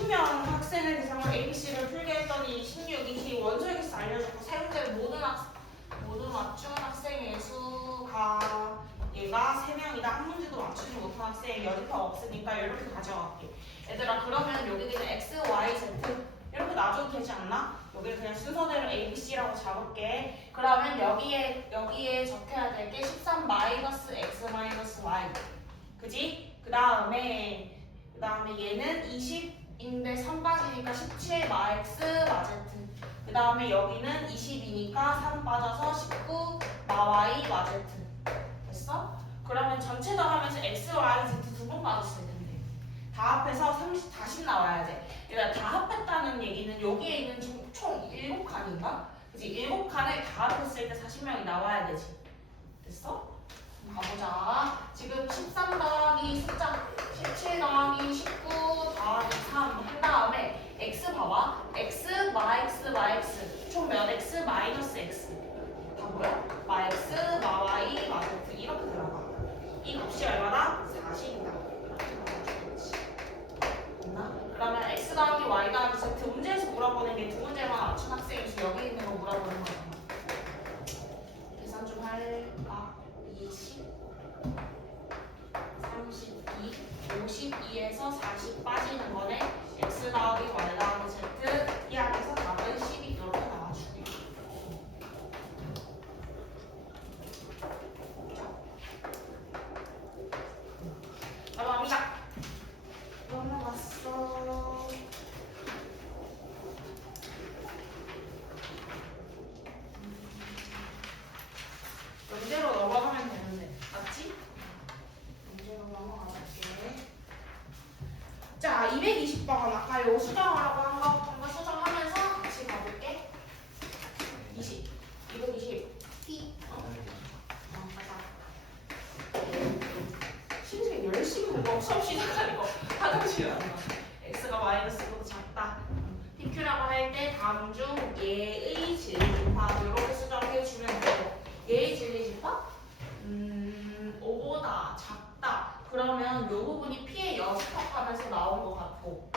50명 학생을 대상으로 ABC를 풀게 했더니 16, 20 원소의 개수 알려줬고 세 문제는 모두 맞춘 학생의 수가 얘가 3명이다. 한 문제도 맞추지 못한 학생이 여지파가 없으니까 이렇게 가져갈게. 얘들아 그러면 여기 그냥 X, Y, Z 이렇게 놔줘도 되지 않나? 여기 그냥 순서대로 A, B, C라고 잡을게. 그러면 여기에 적혀야 될 게 13 마이너스 X 마이너스 Y. 그지? 그 다음에 얘는 20인데 3 빠지니까 17 마 X 마 Z. 그 다음에 여기는 20이니까 3 빠져서 19 마 Y 마 Z. 됐어? 그러면 전체 더하면서 X, Y, Z 2번 빠졌을 텐데 다 합해서 30, 40 나와야 돼. 그러니까 다 합했다는 얘기는 여기에 있는 총 7칸인가? 그치? 7칸을 다 합했을 때 40명이 나와야 되지. 됐어? 가보자. 지금 13 더하기 숫자 17 더하기 19 더하기 3 한 다음에 X 봐봐. X, 마 X, 마 X 총 몇 X? 마이너스 X 다 뭐야? 마 X, 마 Y, 마 Z 이렇게 들어가. 이 값이 얼마나? 40이다. 그러면 X 더하기 Y 더하기 Z 문제에서 물어보는 게 2문제만 맞춘 학생이지 여기 있는 거 물어보는 거잖아. 계산 좀 할까? 20, 32, 52에서 40 빠지는 거네. X 더하기 Y 더하기 Z 이 안에서 답은 12 이렇게 나와줄게. 넘어갑니다. 넘어갔어. 문제로 넘어가면 되는데 맞지? 문제로 넘어가볼게. 자, 220번 아까 요 수정하라고 한 거 수정하면서 같이 가볼게. 20, 220, T. 가자. 신세 열심히 공부 수업 시작하니까 화장실 안 가. X가 마이너스보다 작다. PQ라고 할 때 다음 중 얘의 진리집합 이렇게 수정해주면 되고 얘의 진리집합? 5보다 작다. 그러면 이 부분이 P의 여집합하면서 나온 것 같고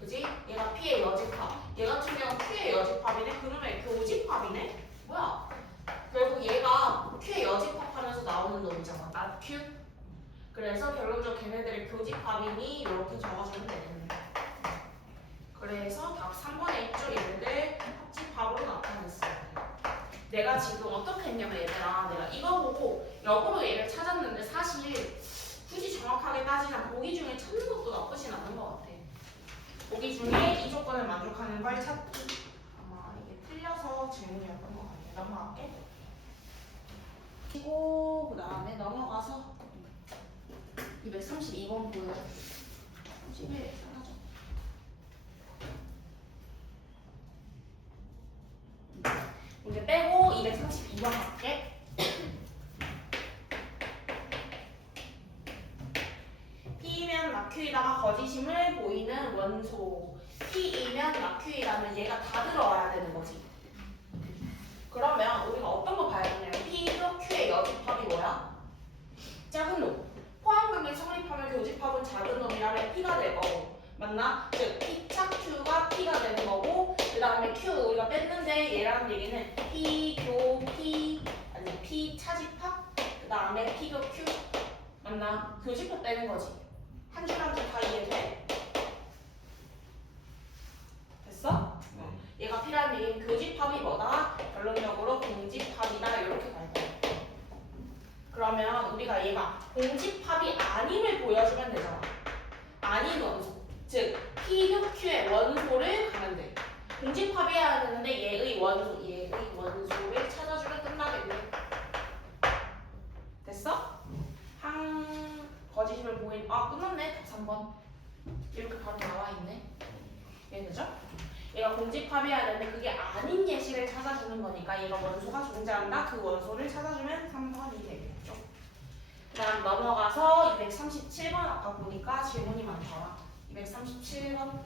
그지? 얘가 P의 여집합. 얘 같은 경우 Q의 여집합이네. 그러면 교집합이네? 뭐야? 결국 얘가 Q의 여집합하면서 나오는 놈이잖아. not Q. 그래서 결론적으로 걔네들의 교집합이니 이렇게 적어주면 되겠네. 그래서 답 3번에 있죠. 얘네들 합집합으로 나타냈어요. 내가 지금 어떻게 했냐면 얘들아 내가 이거 보고 역으로 얘를 찾았는데 사실 굳이 정확하게 따지면 보기 중에 찾는 것도 나쁘진 않은 것 같아. 보기 중에 이 조건을 만족하는 걸 찾기. 아마 이게 틀려서 질문이었던 것 같아. 넘어갈게. 그리고 그 다음에 넘어가서 232번 보여. 11 사라져. 문제 빼고 232번 할게. P면 낙Q이다가 거짓임을 보이는 원소. P이면 낙Q이라면 얘가 다 들어와야 되는 거지. 그러면 우리가 어떤 거 봐야 되냐면 P도 Q의 여집합이 뭐야? 작은 놈. 포함관계 성립하면 교집합은 작은 놈이라면 P가 될 거고 맞나? 즉 P 차 Q가 P가 되는 거고 그 다음에 Q 우리가 뺐는데 얘라는 얘기는 P 교 P 아니 P 차집합 그 다음에 P 교 Q 맞나? 교집합 되는 거지. 한 줄 한 줄 다 이해돼? 됐어? 얘가 P라는 얘기는 교집합이 뭐다? 결론적으로 공집합이다 이렇게 갈 거야. 그러면 우리가 얘가 공집합이 아님을 보여주면 되잖아. 아닌 원소. 즉 P, Q의 원소를 가면 돼. 공집합이어야 되는데 얘의 원소를 찾아주면 끝나겠네. 됐어? 한 거짓임을 보인 끝났네. 3번 이렇게 바로 나와있네. 이해되죠? 얘가 공집합이어야 되는데 그게 아닌 예시를 찾아주는 거니까 얘가 원소가 존재한다. 그 원소를 찾아주면 3번이 되겠죠. 그 다음 넘어가서 237번 아까 보니까 질문이 많더라. 237번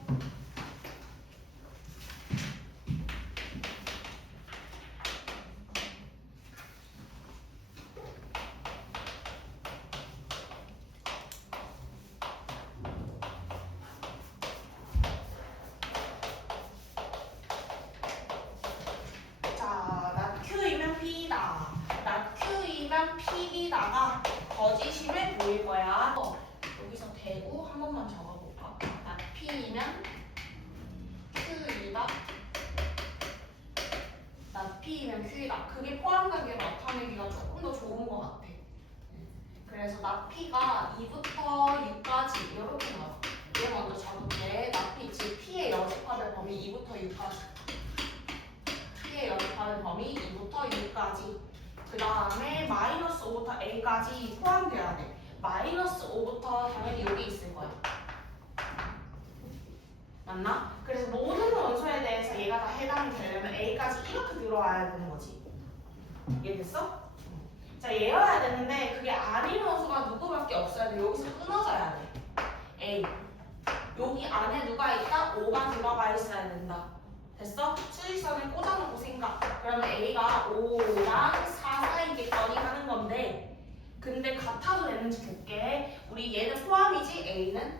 거지? 실루엣 보일 거야. 여기서 대고 한 번만 적어볼까? 나 P이면 Q이다. 나 P이면 Q이다. 그게 포함관계를 나타내기가 조금 더 좋은 것 같아. 그래서 나 P가 2부터 6까지 이렇게 나와. 얘 먼저 잡을게. 나 P, 즉 P의 여집합의 범위 2부터 6까지. P의 여집합의 범위 2부터 6까지. 그 다음에 마이너스 5부터 A까지 포함돼야 돼. 마이너스 5부터 당연히 여기 있을 거야. 맞나? 그래서 모든 원소에 대해서 얘가 다 해당이 되려면 A까지 이렇게 들어와야 되는 거지. 이해됐어? 자, 얘여야 되는데 그게 아닌 원소가 누구밖에 없어야 돼. 여기서 끊어져야 돼. A. 여기 안에 누가 있다? 5가 들어가 있어야 된다. 됐어? 수직선을 꽂아놓고 생각. 그러면 A가 5랑 4 사이겠거니 하는 건데 근데 같아도 되는지 볼게. 우리 얘는 포함이지? A는?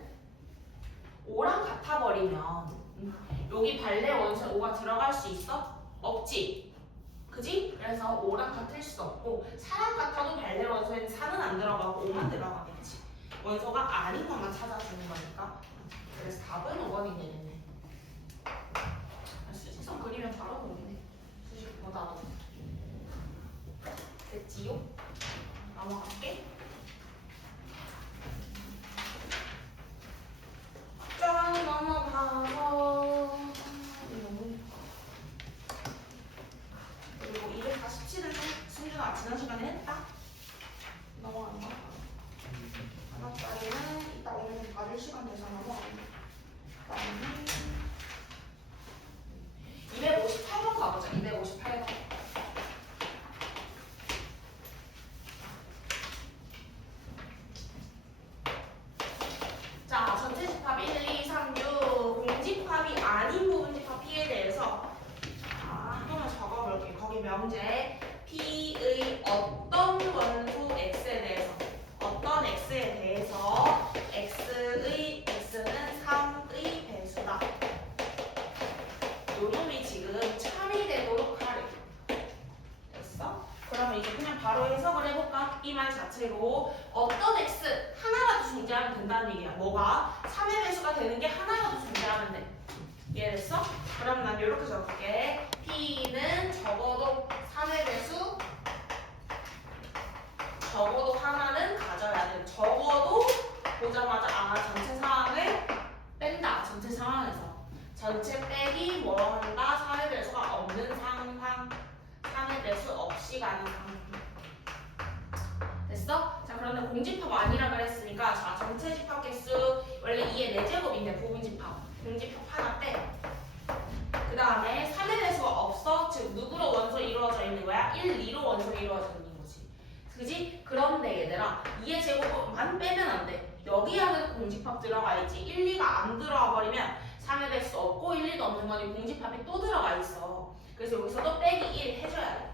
5랑 같아버리면 여기 발레 원소에 5가 들어갈 수 있어? 없지? 그지? 그래서 5랑 같을 수 없고 4랑 같아도 발레 원소에는 4는 안 들어가고 5만 들어가겠지. 원소가 아닌 것만 찾아주는 거니까. 그래서 답은 5번이 되겠네. 수직선 그리면 바로 보이네. 수직보다 됐지요? 넘어갈게. 쫙 넘어가서 그리고 247은 승준아 지난 시간에 했다. 넘어가는 거. 하나짜리는 이따 오늘 봐줄 시간 돼서 넘어가는 거. 그다음에 258번 가보자. 258번. 자, 전체 집합 1, 2, 3, 6 공집합이 아닌 부분 집합 P에 대해서 한 번만 적어볼게. 거기 명제 P의 어떤 원소 X에 대해서 어떤 X에 대해서 X는 3의 배수다. 요놈이 지금 참이 되도록 하래. 됐어? 그러면 이제 그냥 바로 해석을 해볼까? 이 말 자체로 어떤 X 하나라도 존재하면 된다는 얘기야. 뭐가? 3의 배수가 되는 게 하나라도 존재하면 돼. 이해됐어? 그럼 난 이렇게 적을게. P는 적어도 3의 배수 적어도 하나는 가져야 돼. 적어도 보자마자 전체 상황을 뺀다. 전체 상황에서 전체 빼기 뭐 한다? 3의 배수가 없는 상황 3의 배수 없이 가는 상황. 됐어? 자, 그런데 공집합 아니라 그랬으니까 자, 전체 집합 개수 원래 2의 4제곱인데 부분집합 공집합 하나 빼. 그 다음에 3의 배수가 없어. 즉 누구로 원소 이루어져 있는 거야? 1, 2로 원소 이루어져 있는 거지. 그지? 그런데 얘들아 2의 제곱만 빼면 안 돼. 여기 안에 공집합 들어가 있지. 1, 2가 안 들어와 버리면 3의 배수 없고 1, 2도 없는 거니 공집합이 또 들어가 있어. 그래서 여기서도 빼기 1 해줘야 돼.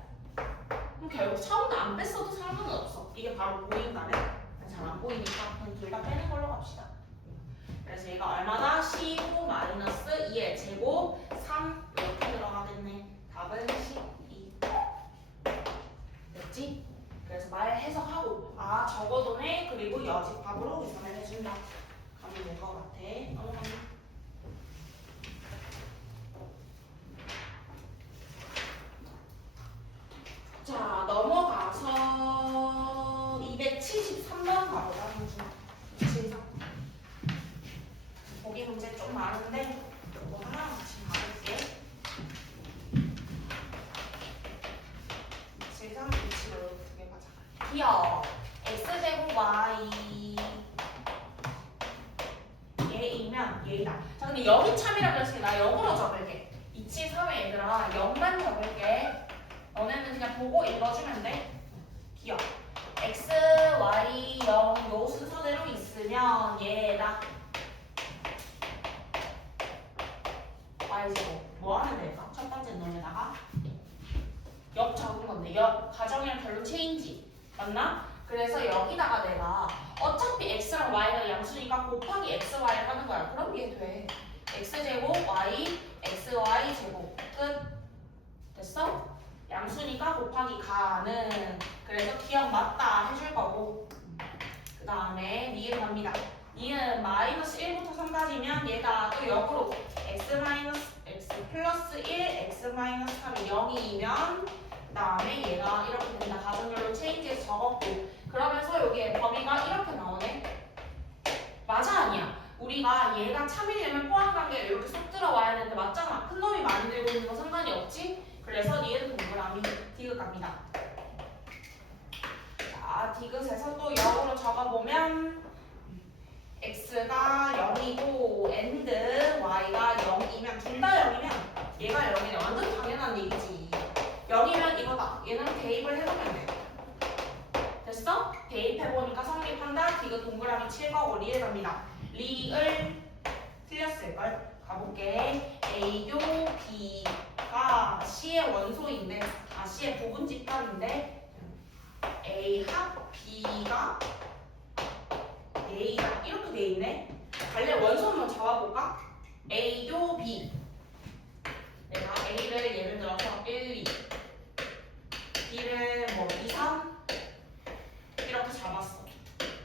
그럼 결국 처음부터 안 뺐어도 상관은 없어. 이게 바로 보인다네. 잘 안 보이니까 그냥 둘 다 빼는 걸로 갑시다. 그래서 얘가 얼마나? 15 마이너스 2의 제곱 3 이렇게 들어가겠네. 답은 12. 됐지? 그래서 말 해석하고 적어도네. 그리고 여집합으로 계산을 해준다. 가면 될 것 같아. 넘어가면. 자, 넘어가서 273번 가보자. 273. 보기 문제 좀 많은데 이거 하나 같이 가볼게. 273, 275 두 개 가자. 귀여워. X제곱 Y 얘이면 얘이다. 자, 근데 여기 참이라 그랬으니까 나 영어로 적을게. 273에 얘들아 0만 적을게. 너네는 그냥 보고 읽어주면 돼. 귀여워. X, Y, 0 요 순서대로 있으면 얘다. Y제곱 뭐 하면 될까? 첫 번째 놈에다가 역 적은 건데 역 가정이랑 별로 체인지 맞나? 그래서 여기다가 내가 어차피 X랑 Y가 양수니까 곱하기 XY를 하는 거야. 그럼 이게 돼. X제곱 Y, XY 제곱 끝. 됐어? 양수니까 곱하기 가는. 그래서 기억 맞다 해줄 거고 그 다음에 니은 갑니다. 니은 마이너스 1부터 3까지면 얘가 또 역으로 x 플러스 1, x 마이너스 3이 0이면 그 다음에 얘가 이렇게 된다. 가정열로 체인지해서 적었고 그러면서 여기에 범위가 이렇게 나오네. 맞아 아니야? 우리가 얘가 참이려면 포함관계가 이렇게 쏙 들어와야 되는데 맞잖아. 큰 놈이 많이 들고 있는 건 상관이 없지? 그래서 니은 동그라미 디귿 갑니다. 자, 디귿에서 또 역으로 적어보면 x가 0이고 and y가 0이면 둘 다 0이면 얘가 0이네. 완전 당연한 얘기지. 0이면 이거다. 얘는 대입을 해보면 돼. 됐어? 대입해보니까 성립한다. 디귿 동그라미 7거고 리을 갑니다. 리을 틀렸을걸? 가볼게. A교 B가 C의 원소인데 C의 부분 집합인데 A 합 B가 A가 이렇게 돼 있네. 갈래 원소 한번 잡아볼까? A교 B. 내가 A를 예를 들어서 1, 2, B를 뭐 2, 3 이렇게 잡았어.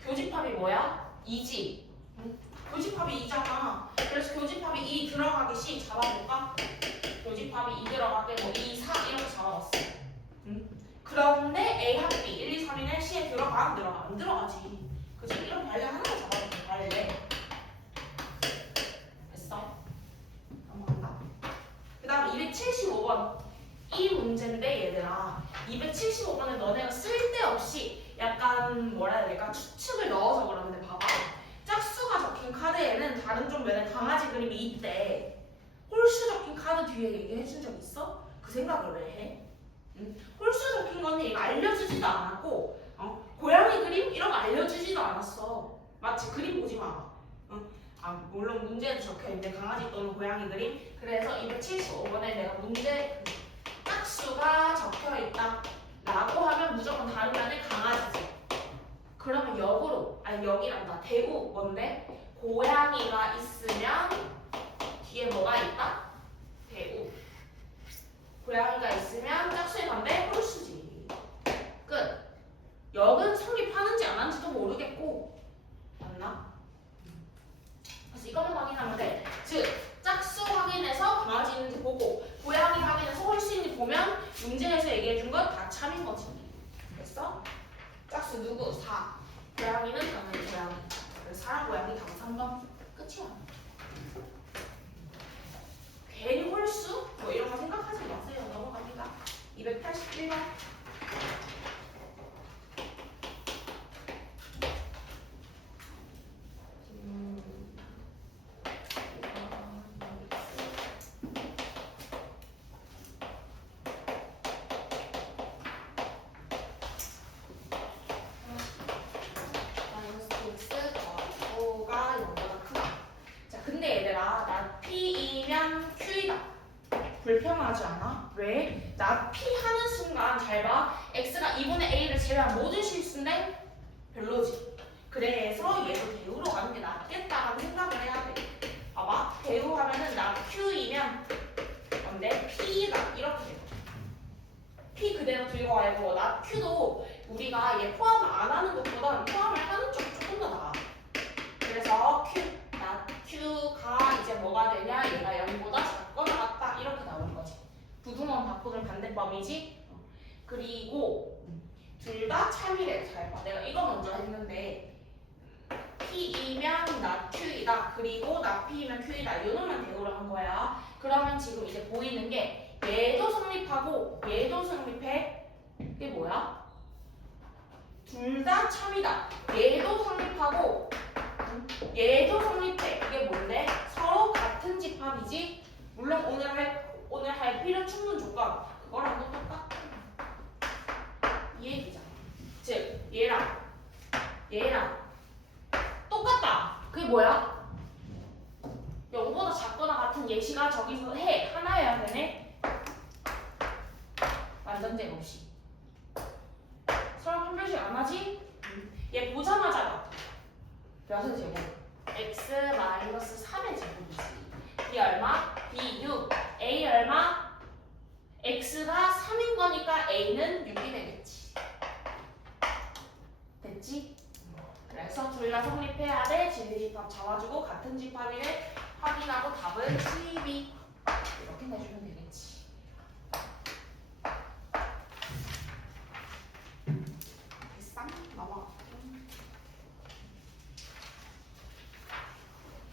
교집합이 뭐야? 2지. 교집합이 2잖아. 그래서 교집합이 2 들어가게 C 잡아볼까? 교집합이 2 들어가게 뭐 2, 4 이렇게 잡아봤어. 그런데 A 합 B 1, 2, 3이는 C에 들어가 안 들어가? 안 들어가지. 그치? 이런 발레 하나만 잡아볼게. 발레. 됐어? 넘어간다. 그 다음 275번. 이 문제인데 얘들아 275번은 너네가 쓸데없이 약간 뭐라 해야 될까? 추측을 넣어서 그러는데 봐봐. 짝수가 적힌 카드에는 다른 좀 면에 강아지 그림이 있대. 홀수 적힌 카드 뒤에 얘기해 준 적 있어? 그 생각을 왜 해? 홀수 적힌 거는 얘가 알려주지도 않았고 고양이 그림? 이런 거 알려주지도 않았어. 맞지? 그림 보지 마. 물론 문제도 적혀있는데 강아지 또는 고양이 그림. 그래서 275번에 내가 문제 짝수가 적혀있다 라고 하면 무조건 다른 면에 강아지지. 그러면 역으로 아니 여기란다. 대구 뭔데? 고양이가 있으면 뒤에 뭐가 있다? 대우. 고양이가 있으면 짝수의 반대 홀수지. 끝. 역은 성립하는지 안 하는지도 모르겠고 맞나? 그래서 이거만 확인하면 돼. 즉 짝수 확인해서 강아지 있는지 보고 고양이 확인해서 홀수 있는지 보면 문제에서 얘기해준 건 다 참인 거지. 됐어? 짝수 누구? 4. 고양이는 당연히 고양이. 그래서 사람 고양이 당 3번. 끝이야. 괜히 홀수? 뭐 이런 거 생각하지 마세요. 넘어갑니다. 281번. 불편하지 않아? 왜? 나 P 하는 순간 잘 봐. X가 2분의 A를 제외한 모든 실수인데 별로지. 그래서 얘도 대우로 가는 게 낫겠다 하는 생각을 해야 돼. 봐봐. 대우 하면은 나 Q이면 근데 P가 이렇게 돼. P 그대로 들고 가고 나 Q도 우리가 얘 포함을 안 하는 것보다 포함을 하는 쪽이 조금 더 나아. 그래서 Q, 나 Q가 이제 뭐가 되냐? 얘가 0보다 작거나 같다 이렇게 나오는 거지. 부등원 바꾸는 반대법이지. 그리고 둘 다 참이래. 잘 봐. 내가 이거 먼저 했는데 P이면 나 Q이다. 그리고 나 P이면 Q이다. 이 놈만 대우를 한 거야. 그러면 지금 이제 보이는 게 얘도 성립하고 얘도 성립해. 이게 뭐야? 둘 다 참이다. 얘도 성립하고 얘도 성립해. 이게 뭔데? 서로 같은 집합이지. 물론 오늘 할 필요 충분 조건 그거랑도 똑같아. 이 얘기잖아. 즉 얘랑 똑같다. 그게 뭐야? 0보다 작거나 같은 예시가 저기서 해. 하나여야 되네. 완전제 없이. 서로 판별식 안 하지? 얘 보자마자 봐. 몇의 제곱? x 마이너스 3의 제곱이지. b 얼마? b 6. a 얼마? x가 3인 거니까 a는 6이 되겠지. 됐지? 그래서 그래서 둘 다 성립해야 돼. 진리집합 잡아주고 같은 집합이래 확인하고 답은 12 이렇게 내주면 되겠지. 됐어? 넘어가.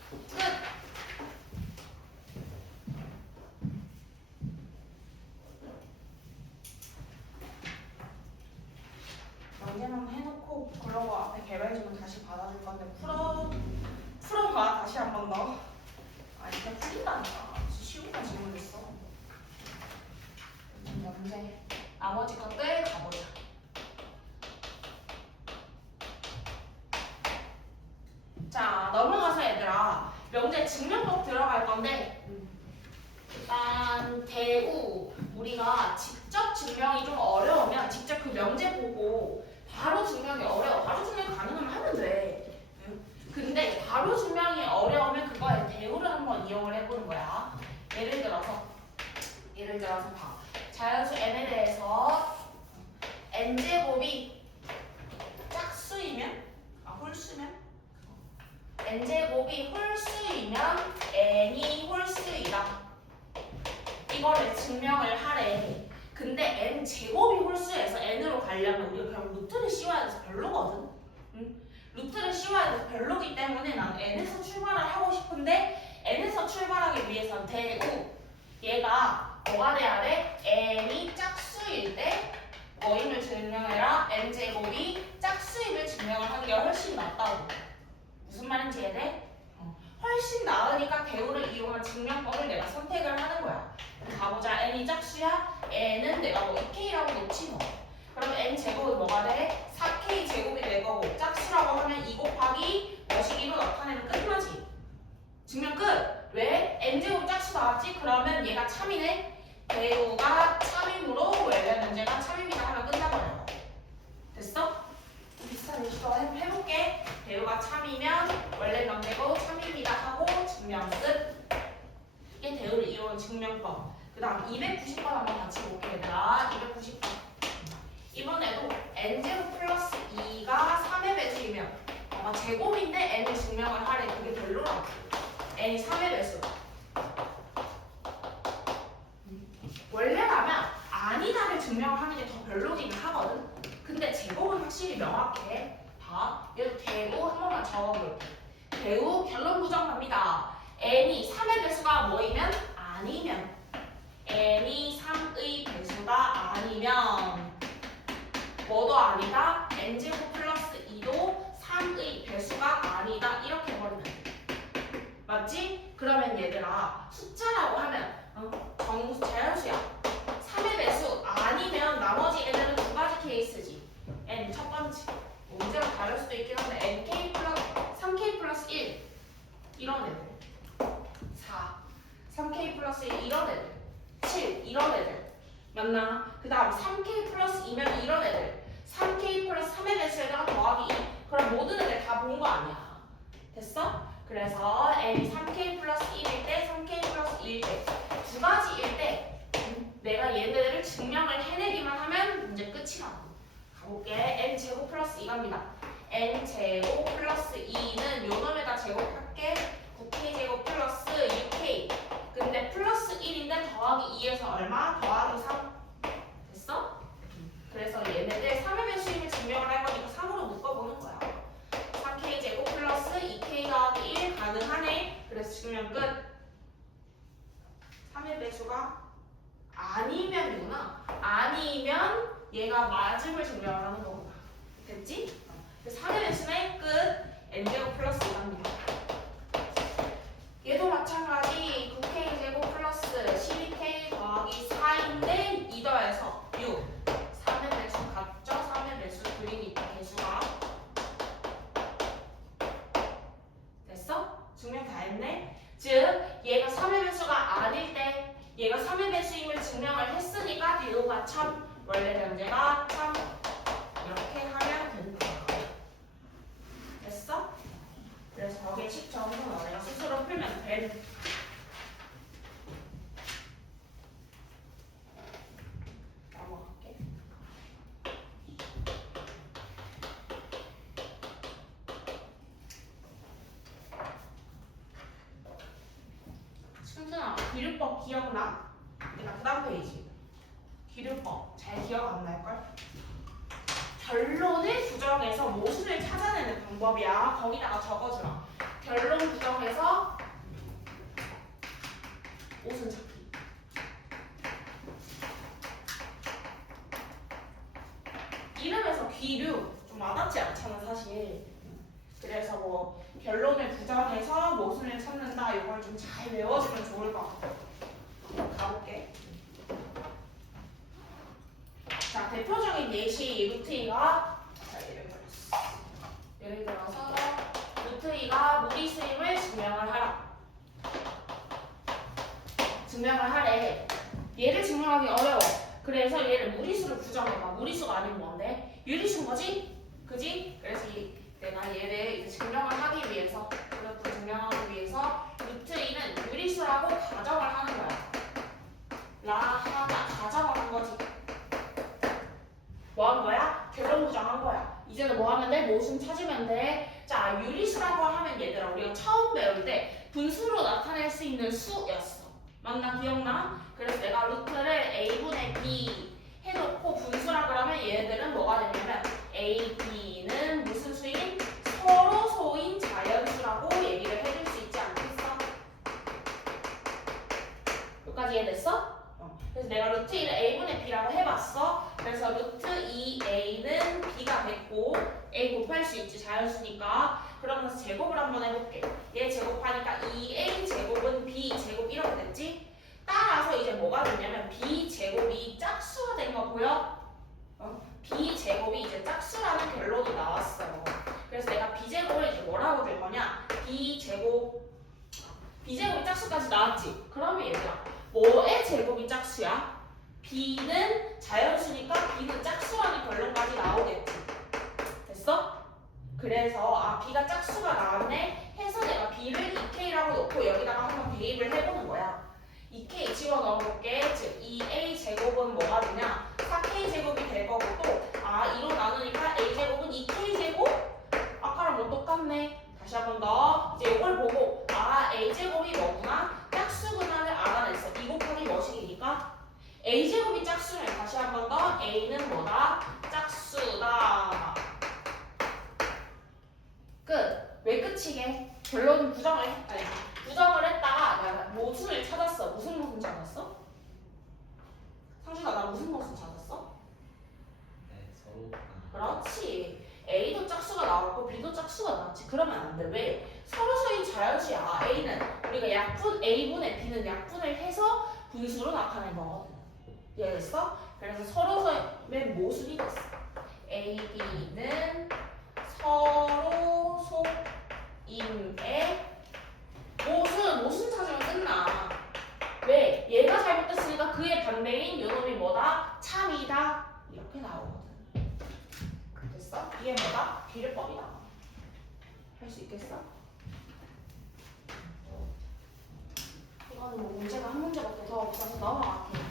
끝. 문제만 해놓고 그러고 앞에 개발해주면 다시 받아줄 건데 풀어봐 다시 한 번 더. 아 이게 풀린다니까. 쉬운 거 질문했어. 문제 나머지 것들 가보자. 자 넘어가서 얘들아 명제 증명법 들어갈 건데 일단 대우 우리가 직접 증명이 좀 어려우면 직접 그 명제 보고 바로 증명이 어려워. 바로 증명 가능하면 하면 돼. 근데 바로 증명이 어려우면 그거에 대우를 한번 이용을 해보는 거야. 예를 들어서 봐. 자연수 n에 대해서 n제곱이 짝수이면 홀수면 n제곱이 홀수이면 n이 홀수이다. 이거를 증명을 하래. 근데 n제곱이 홀수에서 n으로 가려면 우리가 그냥 루트를 씌워야 돼서 별로거든. 응? 루트를 씌워야 돼서 별로기 때문에 난 n에서 출발을 하고 싶은데 n에서 출발하기 위해선 대우 얘가 뭐가 돼야 돼? n이 짝수일 때 뭐임을 증명해라? n제곱이 짝수임을 증명을 하는 게 훨씬 낫다고. 무슨 말인지 이해돼? 훨씬 나으니까 대우를 이용한 증명법을 내가 선택을 하는 거야. 가보자. n이 짝수야? n은 내가 뭐 2k라고 놓지 뭐. 그럼 n제곱이 뭐가 돼? 4k 제곱이 될 거고 짝수라고 하면 2 곱하기 뭐시기로 나타내면 끝나지. 증명 끝. 왜? n제곱 짝수 나왔지? 그러면 얘가 참이네. 대우가 참이므로 원래 문제가 참입니다 하면 끝나버려. 됐어? 비슷한 예시도 해볼게. 대우가 참이면 원래 명제고 참입니다 하고 증명 끝. 이게 대우를 이용한 증명법. 그 다음 290번 한번 같이 볼게 얘들아. 290번. 이번에도 n제곱 플러스 2가 3의 배수이면 제곱인데 n을 증명을 하래. 그게 별로라고. n이 3의 배수. 원래라면 아니다를 증명하는 게 더 별로긴 하거든. 근데 제곱은 확실히 명확해. 봐. 얘도 대우 한 번만 적어볼게. 대우 결론 부정합니다. n이 3의 배수가 뭐이면? 아니면. n이 3의 배수가 아니면 뭐도 아니다? n제곱 플러스 2도 3의 배수가 아니다. 이렇게 해버리면 돼. 맞지? 그러면 얘들아 숫자라고 하면 정수 자연수야. 3의 배수 아니면 나머지 애들은 두 가지 케이스지. n 첫 번째 문제가 다를 수도 있긴 한데 nk 플러스 3k 플러스 1 이런 애들 4 3k 플러스 1 이런 애들 7 이런 애들 맞나? 그 다음 3k 플러스 2면 이런 애들 3k 플러스 3의 배수에다가 더하기 2 그럼 모든 애들 다 본 거 아니야. 됐어? 그래서 n이 3k 플러스 1일 때 3k 플러스 2일 때 두 가지일 때 내가 얘네들을 증명을 해내기만 하면 문제 끝이라고. 가볼게. n제곱 플러스 2갑니다. n제곱 플러스 2는 요 놈에다 제곱할게. 9k제곱 플러스 6k. 근데 플러스 1인데 더하기 2에서 얼마? 더하기 3. 됐어? 그래서 얘네들 3의 배수임을 증명을 할 거니까 3으로 묶어보는 거야. 3k제곱 플러스 2k 더하기 1 가능하네. 그래서 증명 끝. 3의 배수가 아니면이구나. 아니면 얘가 맞음을 증명을 하는 거구나. 됐지? 3의 배수는 끝. n제곱 플러스 2갑니다. 얘도 마찬가지. 9k제곱 플러스 12k 더하기 4인데 2 더해서 6. 3의 배수 같죠? 3의 배수 그리니까 개수가 됐어? 증명 다 했네? 즉 얘가 3의 배수가 아닐 때 얘가 3의 배수임을 증명을 했으니까 대우가 참 원래 명제가 참 이렇게 하면 된다. 됐어? 그래서 거기에 10점은 너네가 스스로 풀면 돼. 넘어갈게. 기류법 기억나? 내가 그 다음 페이지. 기류법 잘 기억 안 날걸? 결론을 부정해서 모순을 찾아내는 방법이야. 거기다가 적어주라. 결론 부정해서 모순 찾기. 이름에서 기류 좀 와닿지 않잖아 사실. 그래서 뭐 결론을 부정해서 모순을 찾는다. 이걸 좀 잘 외워주면 좋을 것 같아. 가볼게. 자, 대표적인 예시 루트 2가 예를 들어서 루트 2가 무리수임을 증명을 하래. 얘를 증명하기 어려워. 그래서 얘를 무리수로 부정해봐. 무리수가 아니면 뭔데? 유리수인 거지? 그지? 그래서 내가 얘를 이제 증명을 하기 위해서, 그것도 증명하기 위해서 루트 2는 유리수라고 가정을 하는 거야. 가정을 한 거지. 뭐 한 거야? 결론 부정한 거야. 이제는 뭐 하면 돼? 모순 찾으면 돼. 자, 유리수라고 하면 얘들아, 우리가 처음 배울 때 분수로 나타낼 수 있는 수였어. 맞나? 기억나? 그래서 내가 루트를 a분의 b 해놓고 분수라 그러면 얘네들은 뭐가 되냐면 a, b는 무슨 수인? 서로 소인 자연수라고 얘기를 해줄 수 있지 않겠어? 여기까지 이해됐어? 그래서 내가 루트 1을 a분의 b라고 해봤어. 그래서 루트 2a는 b가 됐고 a 곱할 수 있지 자연수니까. 그러면서 제곱을 한번 해볼게. 얘 제곱하니까 2a 제곱은 b 제곱 이렇게 됐지? 따라서 이제 뭐가 됐냐면 b 제곱이 짝수가 된 거 보여? b 제곱이 이제 짝수라는 결론이 나왔어요. 그래서 내가 b 제곱을 이제 뭐라고 줄 거냐? b 제곱이 짝수까지 나왔지? 그러면 얘들아 뭐의 제곱이 짝수야? b는 자연수니까 b는 짝수라는 결론까지 나오겠지. 됐어? 그래서 b가 짝수가 나왔네 해서 내가 b를 2k라고 놓고 여기다가 한번 대입을 해보는 거야. 2k 집어넣어볼게. 즉 2a 제곱은 뭐가 되냐? 4k 제곱이 될 거고 또 2로 나누니까 a 제곱은 2k 제곱? 아까랑 뭐 똑같네. 다시 한 번 더. 이제 이걸 보고 a 제곱이 뭐구나? 짝수구나를 알아냈어. 2 곱하기 뭐식이니까? a 제곱이 짝수면 다시 한 번 더 a는 뭐다? 짝수다. 끝. 왜 끝이게? 결론은 부정을 했다가 모순을 찾았어. 무슨 모순 찾았어? 상준아 나 무슨 모순 찾았어? 네, 서로. 그렇지. A도 짝수가 나왔고 B도 짝수가 나왔지. 그러면 안 돼. 왜? 서로서인 자연수야. A는 우리가 A분의 B는 약분을 해서 분수로 나타낸 거거든. 이해됐어? 그래서 서로서의 모순이 됐어. A, B는 서로 소임의 모순 찾으면 끝나. 왜? 얘가 잘못됐으니까 그의 반대인 요놈이 뭐다? 참이다. 이렇게 나오거든. 됐어? 이게 뭐다? 비례법이다. 할 수 있겠어? 이거는 뭐 문제가 한 문제밖에 더 없어서 넘어갈게요.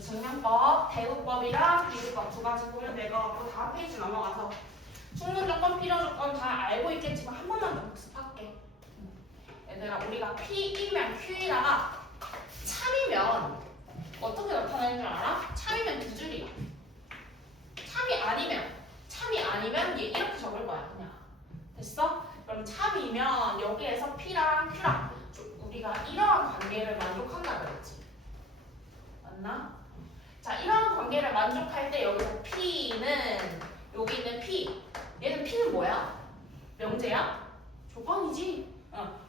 증명법, 대우법이랑 비례법 두 가지 보면 내가 다음 페이지 넘어가서 충분 조건, 필요 조건 다 알고 있겠지만 한 번만 더 복습할게. 얘들아 우리가 P이면 Q에다가 참이면 어떻게 나타내는 줄 알아? 참이면 두 줄이야. 참이 아니면 얘 이렇게 적을 거야 그냥. 됐어? 그럼 참이면 여기에서 P랑 Q랑 우리가 이러한 관계를 만족한다 그랬지. 맞나? 자 이러한 관계를 만족할 때 여기서 P는 여기 있는 P 얘는 P는 뭐야? 명제야? 조건이지?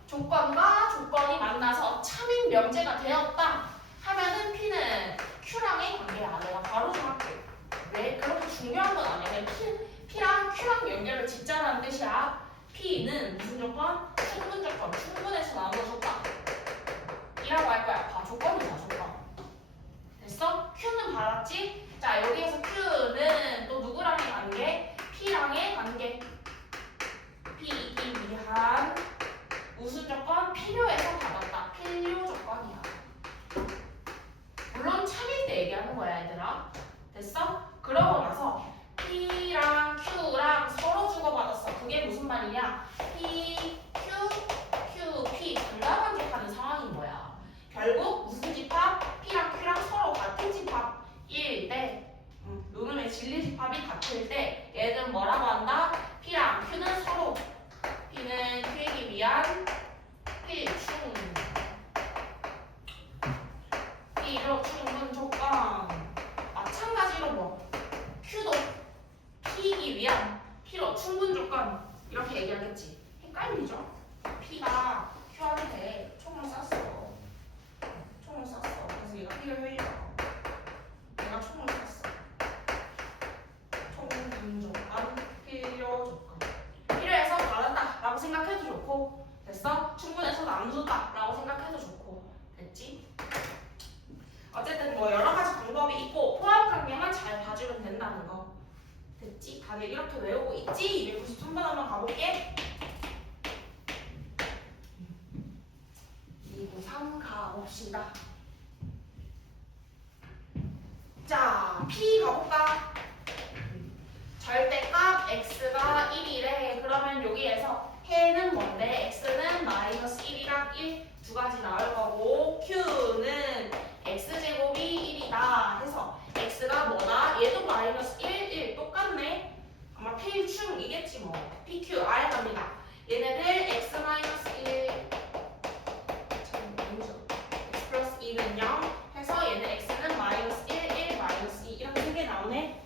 조건과 조건이 만나서 참인 명제가 되었다 하면은 P는 Q랑의 관계야. 내가 바로 좀 할게. 왜? 그렇게 중요한 건 아니야. 그냥 P랑 Q랑 연결을 짓자라는 뜻이야. P는 무슨 조건? 충분 조건. 충분해서 나눠줬다. 이라고 할 거야. 봐. 조건이다. 조건. 됐어? Q는 받았지? 자 여기에서 Q는 또 누구랑의 관계? P랑의 관계. P이기 위한 무슨 조건? 필요해서 받았다. 필요 조건이야. 물론 참일 때 얘기하는 거야 얘들아. 됐어? 그러고 나서 P랑 Q랑 서로 주고받았어. 그게 무슨 말이냐? P, Q, Q, P 둘 다 만족하는 상황인 거야. 위한 필충 충분 조건. 마찬가지로 뭐 Q도 P이기 위한 필요 충분 조건 이렇게 얘기하겠지. 헷갈리죠? P가 Q한테 총을 쐈어. 그래서 얘가 P를 흘려. 내가 총을 쐈어. 총분 조건, 필요 조건. 필요해서 받았다 라고 생각해도 좋고, 됐어? 충분해서 나눠줬다 라고 생각해도 좋고, 됐지? 어쨌든 뭐 여러 가지 방법이 있고 포함 관계만 잘 봐주면 된다는 거. 됐지? 다들 이렇게 외우고 있지? 293번 한번 가볼게. 293 가봅시다. 자, P 가볼까? 절대값 x가 1이래. 그러면 여기에서 해는 뭔데? x는 마이너스 1이랑 1 두 가지 나올 거고, q는 x제곱이 1이다 해서 x가 뭐다? 얘도 마이너스 1 똑같네. 아마 필충이겠지 뭐. pq r 갑니다. 얘네들 x 마이너스 1 x 플러스 2는 0 해서 얘는 x는 마이너스 1 마이너스 2 이렇게 3개 나오네.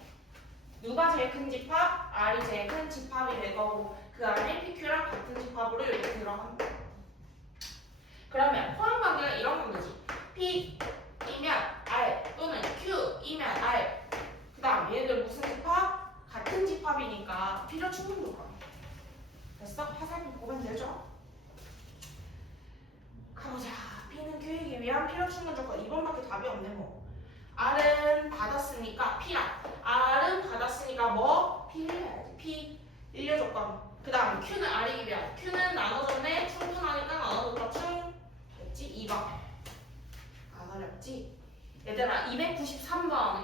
누가 제일 큰 집합? r이 제일 큰 집합이 될 거고, 그 안에 pq랑 같은 집합으로 이렇게 들어간다. 그러면 포함 관계가 이런 거지. P이면 R 또는 Q이면 R. 그 다음 얘들 무슨 집합? 같은 집합이니까 필요 충분 조건. 됐어? 화살표 보면 되죠? 가보자. P는 Q이기 위한 필요 충분 조건. 2번밖에 답이 없네 뭐. R은 받았으니까 P랑 R은 받았으니까 뭐? P를 해야지. P 인류 조건. 그 다음 Q는 R이기 위한 Q는 나눠줬네. 충분하니까 나눠줬다. 충 됐지? 2번. 안 어렵지? 얘들아 294번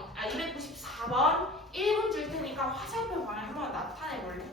1분 줄 테니까 화살표 방에 한번 나타내 볼래?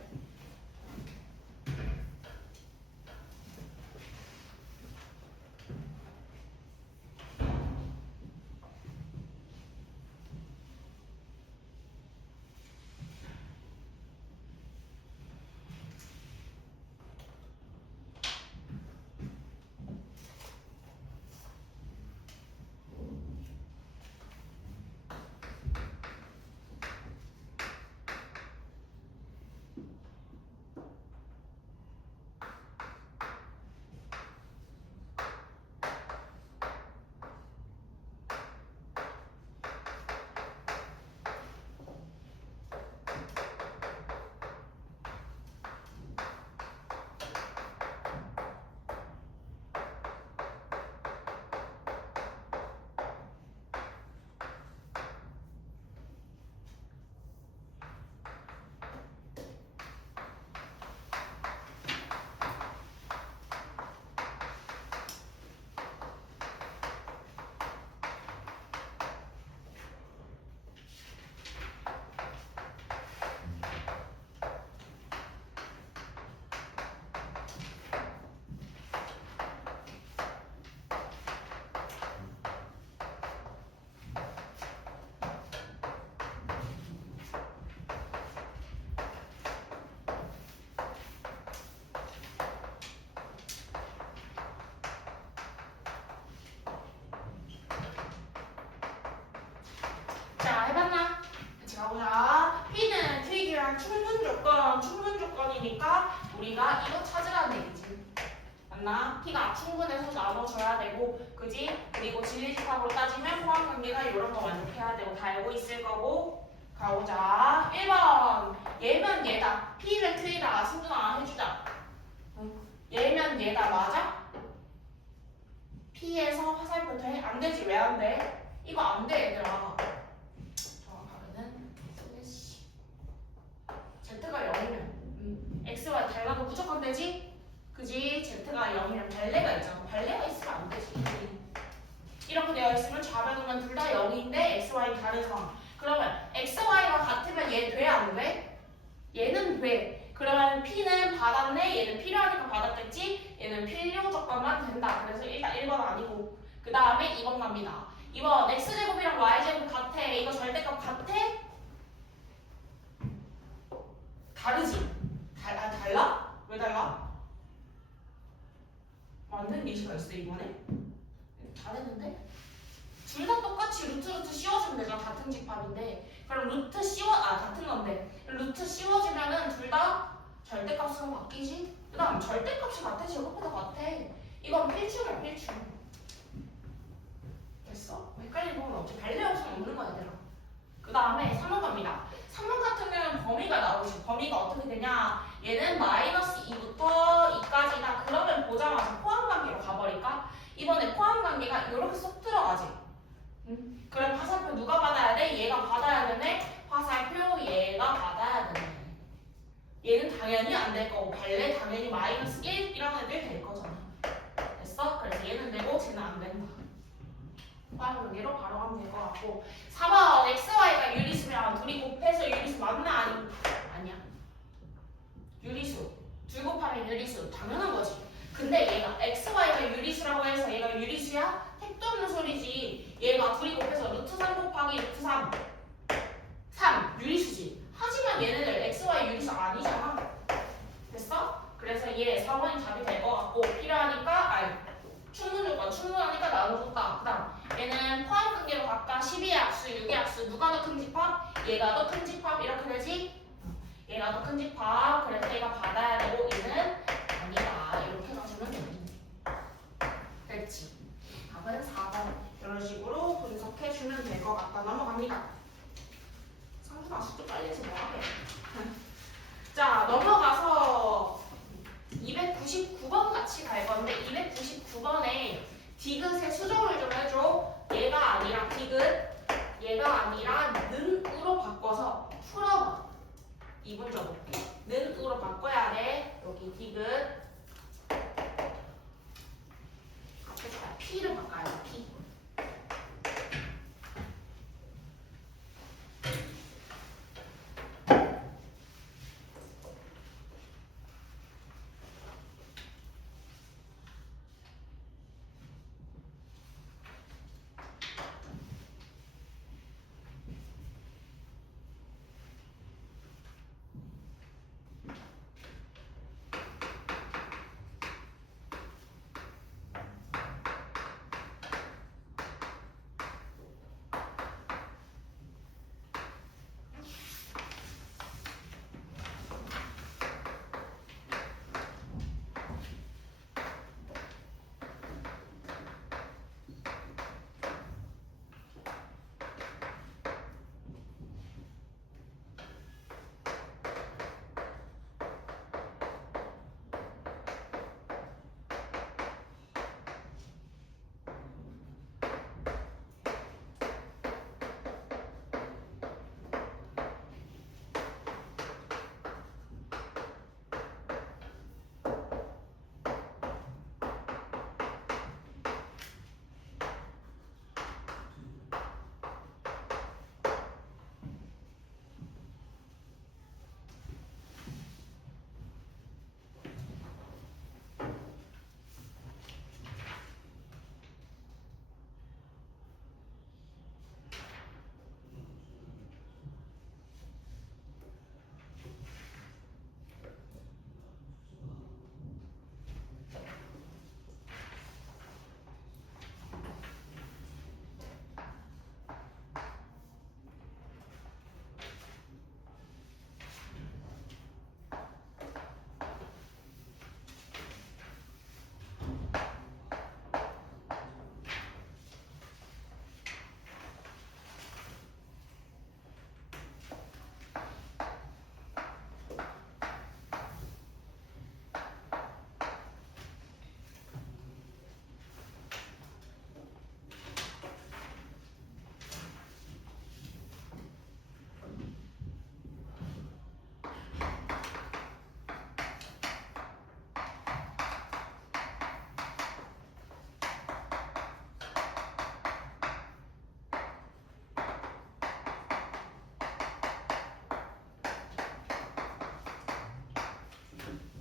자, 해봤나? 같이 가보자. P는 Q이기 위한 충분 조건이니까 우리가 이거 찾으라는 얘기지. 맞나? P가 충분해서 나눠줘야 되고, 그지? 그리고 진리집합으로 따지면 포함 관계가 이런 거 만족해야 되고 다 알고 있을 거고. 가보자. 1번. 얘면 얘다. P는 Q이다. 승준아 해주자. 얘면 얘다. 맞아? P에서 화살표 돼? 안 되지. 왜 안 돼? 이거 안 돼, 얘들아. Z가 0이면 X, Y 달라도 무조건 되지? 그지? Z가 0이면 발레가 있잖아. 발레가 있으면 안 되지. 이렇게 되어 있으면 좌변으로는 둘 다 0인데 X, Y 다른 상황. 그러면 X, Y가 같으면 얘 돼? 안 돼? 얘는 돼. 그러면 P는 받았네. 얘는 필요하니까 받았겠지? 얘는 필요 조건만 된다. 그래서 일단 1번 아니고, 그 다음에 2번 갑니다. 2번 X제곱이랑 Y제곱 같아. 이거 절대값 같아? 다르지? 달라? 왜 달라? 만든 예시가 있어 이번에? 잘했는데? 둘 다 똑같이 루트 씌워주면 되잖아. 같은 집합인데 그럼 같은 건데 루트 씌워주면은 둘 다 절대값으로 바뀌지? 그 다음 절대값이 같아 제곱해도 같아. 이건 필충이야 필충. 됐어? 헷갈리는 부분 없지. 발레 없으면 없는 거야 얘들아. 그 다음에 3번 갑니다. 3번 같은 경우는 범위가 나오지. 범위가 어떻게 되냐? 얘는 마이너스 2부터 2까지다. 그러면 보자마자 포함관계로 가버릴까? 이번에 포함관계가 이렇게 쏙 들어가지. 그럼 화살표 누가 받아야 돼? 얘가 받아야 되네. 화살표 얘가 받아야 되네. 얘는 당연히 안 될 거고 발레 당연히 마이너스 1 이런 애들 될 거잖아. 됐어? 그래서 얘는 되고 쟤는 안 된다. 포함관계로 바로 가면 될 것 같고 4번 xy가 유리수면 둘이 곱해서 유리수 맞나? 아니야. 유리수 둘 곱하면 유리수 당연한 거지. 근데 얘가 xy가 유리수라고 해서 얘가 유리수야? 택도 없는 소리지. 얘가 둘이 곱해서 루트 3 곱하기 루트 3 유리수지. 하지만 얘네들 xy 유리수 아니잖아. 됐어? 그래서 얘 4번이 답이 될 것 같고 필요하니까 충분 조건 충분하니까 나눠줬다. 그 다음 얘는 포함관계로 각각 12의 약수 6의 약수 누가 더 큰 집합? 얘가 더 큰 집합 이렇게 되지? 얘가 더 큰 집합. 그래서 얘가 받아야 되고 얘는 아니다. 이렇게 가주면 되겠네. 됐지? 답은 4번. 이런 식으로 분석해주면 될 것 같다. 넘어갑니다. 상준아 숙제 빨리 해서 뭐하게. 자 넘어가서 299번 같이 갈 건데 299번에 디귿의 수정을 좀 해줘. 얘가 아니라 디귿, 얘가 아니라 는으로 바꿔서 풀어봐. 이분 적을게. 는으로 바꿔야 돼. 여기 디귿 앞에다가 P를 바꿔야 돼. P.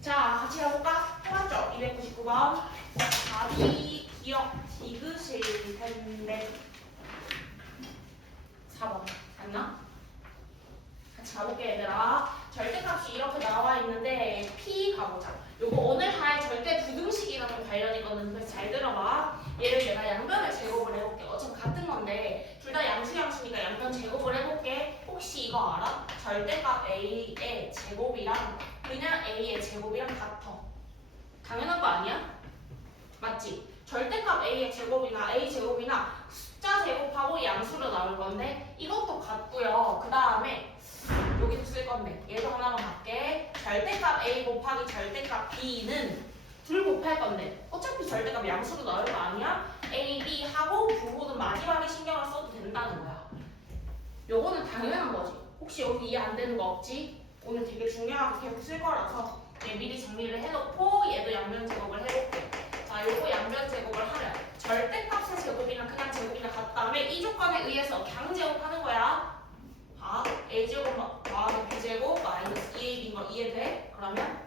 자, 같이 해볼까? 해봤죠? 299번. 답이 기억 디귿일 텐데. 4번. 맞나? 같이 가볼게, 얘들아. 절대값이 이렇게 나와 있는데, P 가보자. 요거 오늘 할 절대 부등식이라는 관련이거든. 이거는. 그래서 잘 들어봐. 얘를 내가 양변을 제곱을 해볼게. 어차피 같은 건데 둘 다 양수니까 양변 제곱을 해볼게. 혹시 이거 알아? 절대값 a의 제곱이랑 그냥 a의 제곱이랑 같아. 당연한 거 아니야? 맞지? 절대값 a의 제곱이나 a 제곱이나 숫자 제곱하고 양수로 나올 건데 이것도 같고요. 그 다음에 여기도 쓸 건데 얘도 하나만 갈게. 절대값 a 곱하기 절대값 b는 둘 곱할 건데 어차피 절대값 양수로 나올 거 아니야? a, b 하고 부호는 마지막에 신경을 써도 된다는 거야. 요거는 당연한 거지. 혹시 여기 이해 안 되는 거 없지? 오늘 되게 중요하게 계속 쓸 거라서 얘 미리 정리를 해놓고 얘도 양변 제곱을 해볼게. 자, 요거 양변 제곱을 하면 절대값의 제곱이랑 그냥 제곱이랑 같다면 이 조건에 의해서 강제곱하는 거야. 아, a제곱 더하기 b제곱 마이너스 2ab인 거 이해돼? 그러면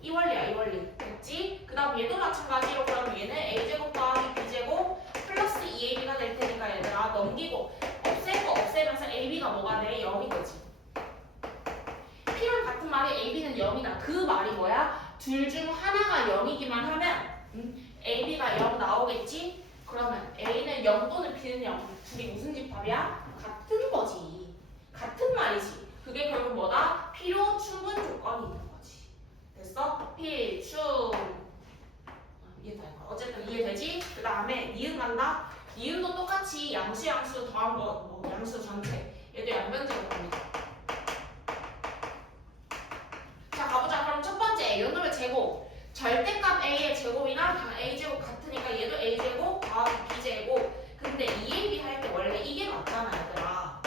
이 원리야, 이 원리. 됐지? 그 다음 얘도 마찬가지로 그럼 얘는 a제곱 더하기 b제곱 플러스 2ab가 될 테니까 얘들아 넘기고 없앨 거 없애면서 ab가 뭐가 돼? 0이 되지. P랑 같은 말이 AB는 0이다. 그 말이 뭐야? 둘 중 하나가 0이기만 하면 AB가 0 나오겠지? 그러면 A는 0 또는 B는 0. 둘이 무슨 집합이야? 같은 거지. 같은 말이지. 그게 결국 뭐다? 필요 충분 조건이 있는 거지. 됐어? 필충. 이해될 거야. 어쨌든 이해되지? 그 다음에 니은 간다. 니은도 똑같이 양수 더한 거, 뭐 양수 전체. 얘도 양변제곱합니다. 자, 가보자. 그럼 첫 번째 요놈의 제곱. 절대값 a의 제곱이랑 다 a제곱 같으니까 얘도 a제곱 더하기 b제곱. 근데 2ab 할 때 원래 이게 맞잖아, 얘들아.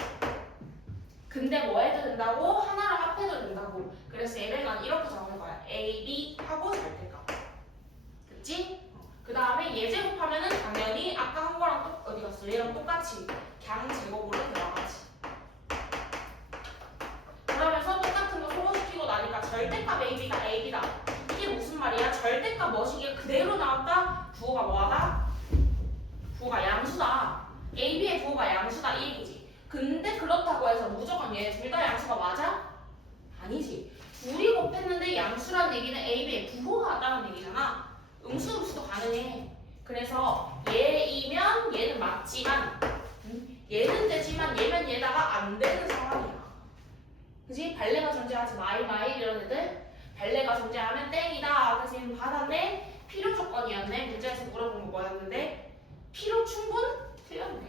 근데 뭐 해도 된다고? 하나로 합해도 된다고. 그래서 얘를 난 이렇게 적는 거야. ab 하고 절대값. 됐지? 그 다음에 얘 제곱하면은 당연히 아까 한 거랑 어디 갔어? 얘랑 똑같이 그냥 제곱으로 들어가지. 그러면서 똑같은 거 소거시키고 나니까 절대값 AB가 AB다. 이게 무슨 말이야? 절대값 머시기가 그대로 나왔다? 부호가 뭐하다? 부호가 양수다. AB의 부호가 양수다 이 얘기지. 근데 그렇다고 해서 무조건 얘 둘 다 양수가 맞아? 아니지. 둘이 곱했는데 양수라는 얘기는 AB의 부호가 같다는 얘기잖아. 음수도 가능해. 그래서 얘이면 얘는 맞지만 얘는 되지만 얘면 얘다가 안 되는 상황이야. 그지? 발레가 존재하지 마이 이런 애들 발레가 존재하면 땡이다. 그래서 얘는 받았네. 필요 조건이었네. 문제에서 물어본 거 뭐였는데 필요 충분? 틀렸네.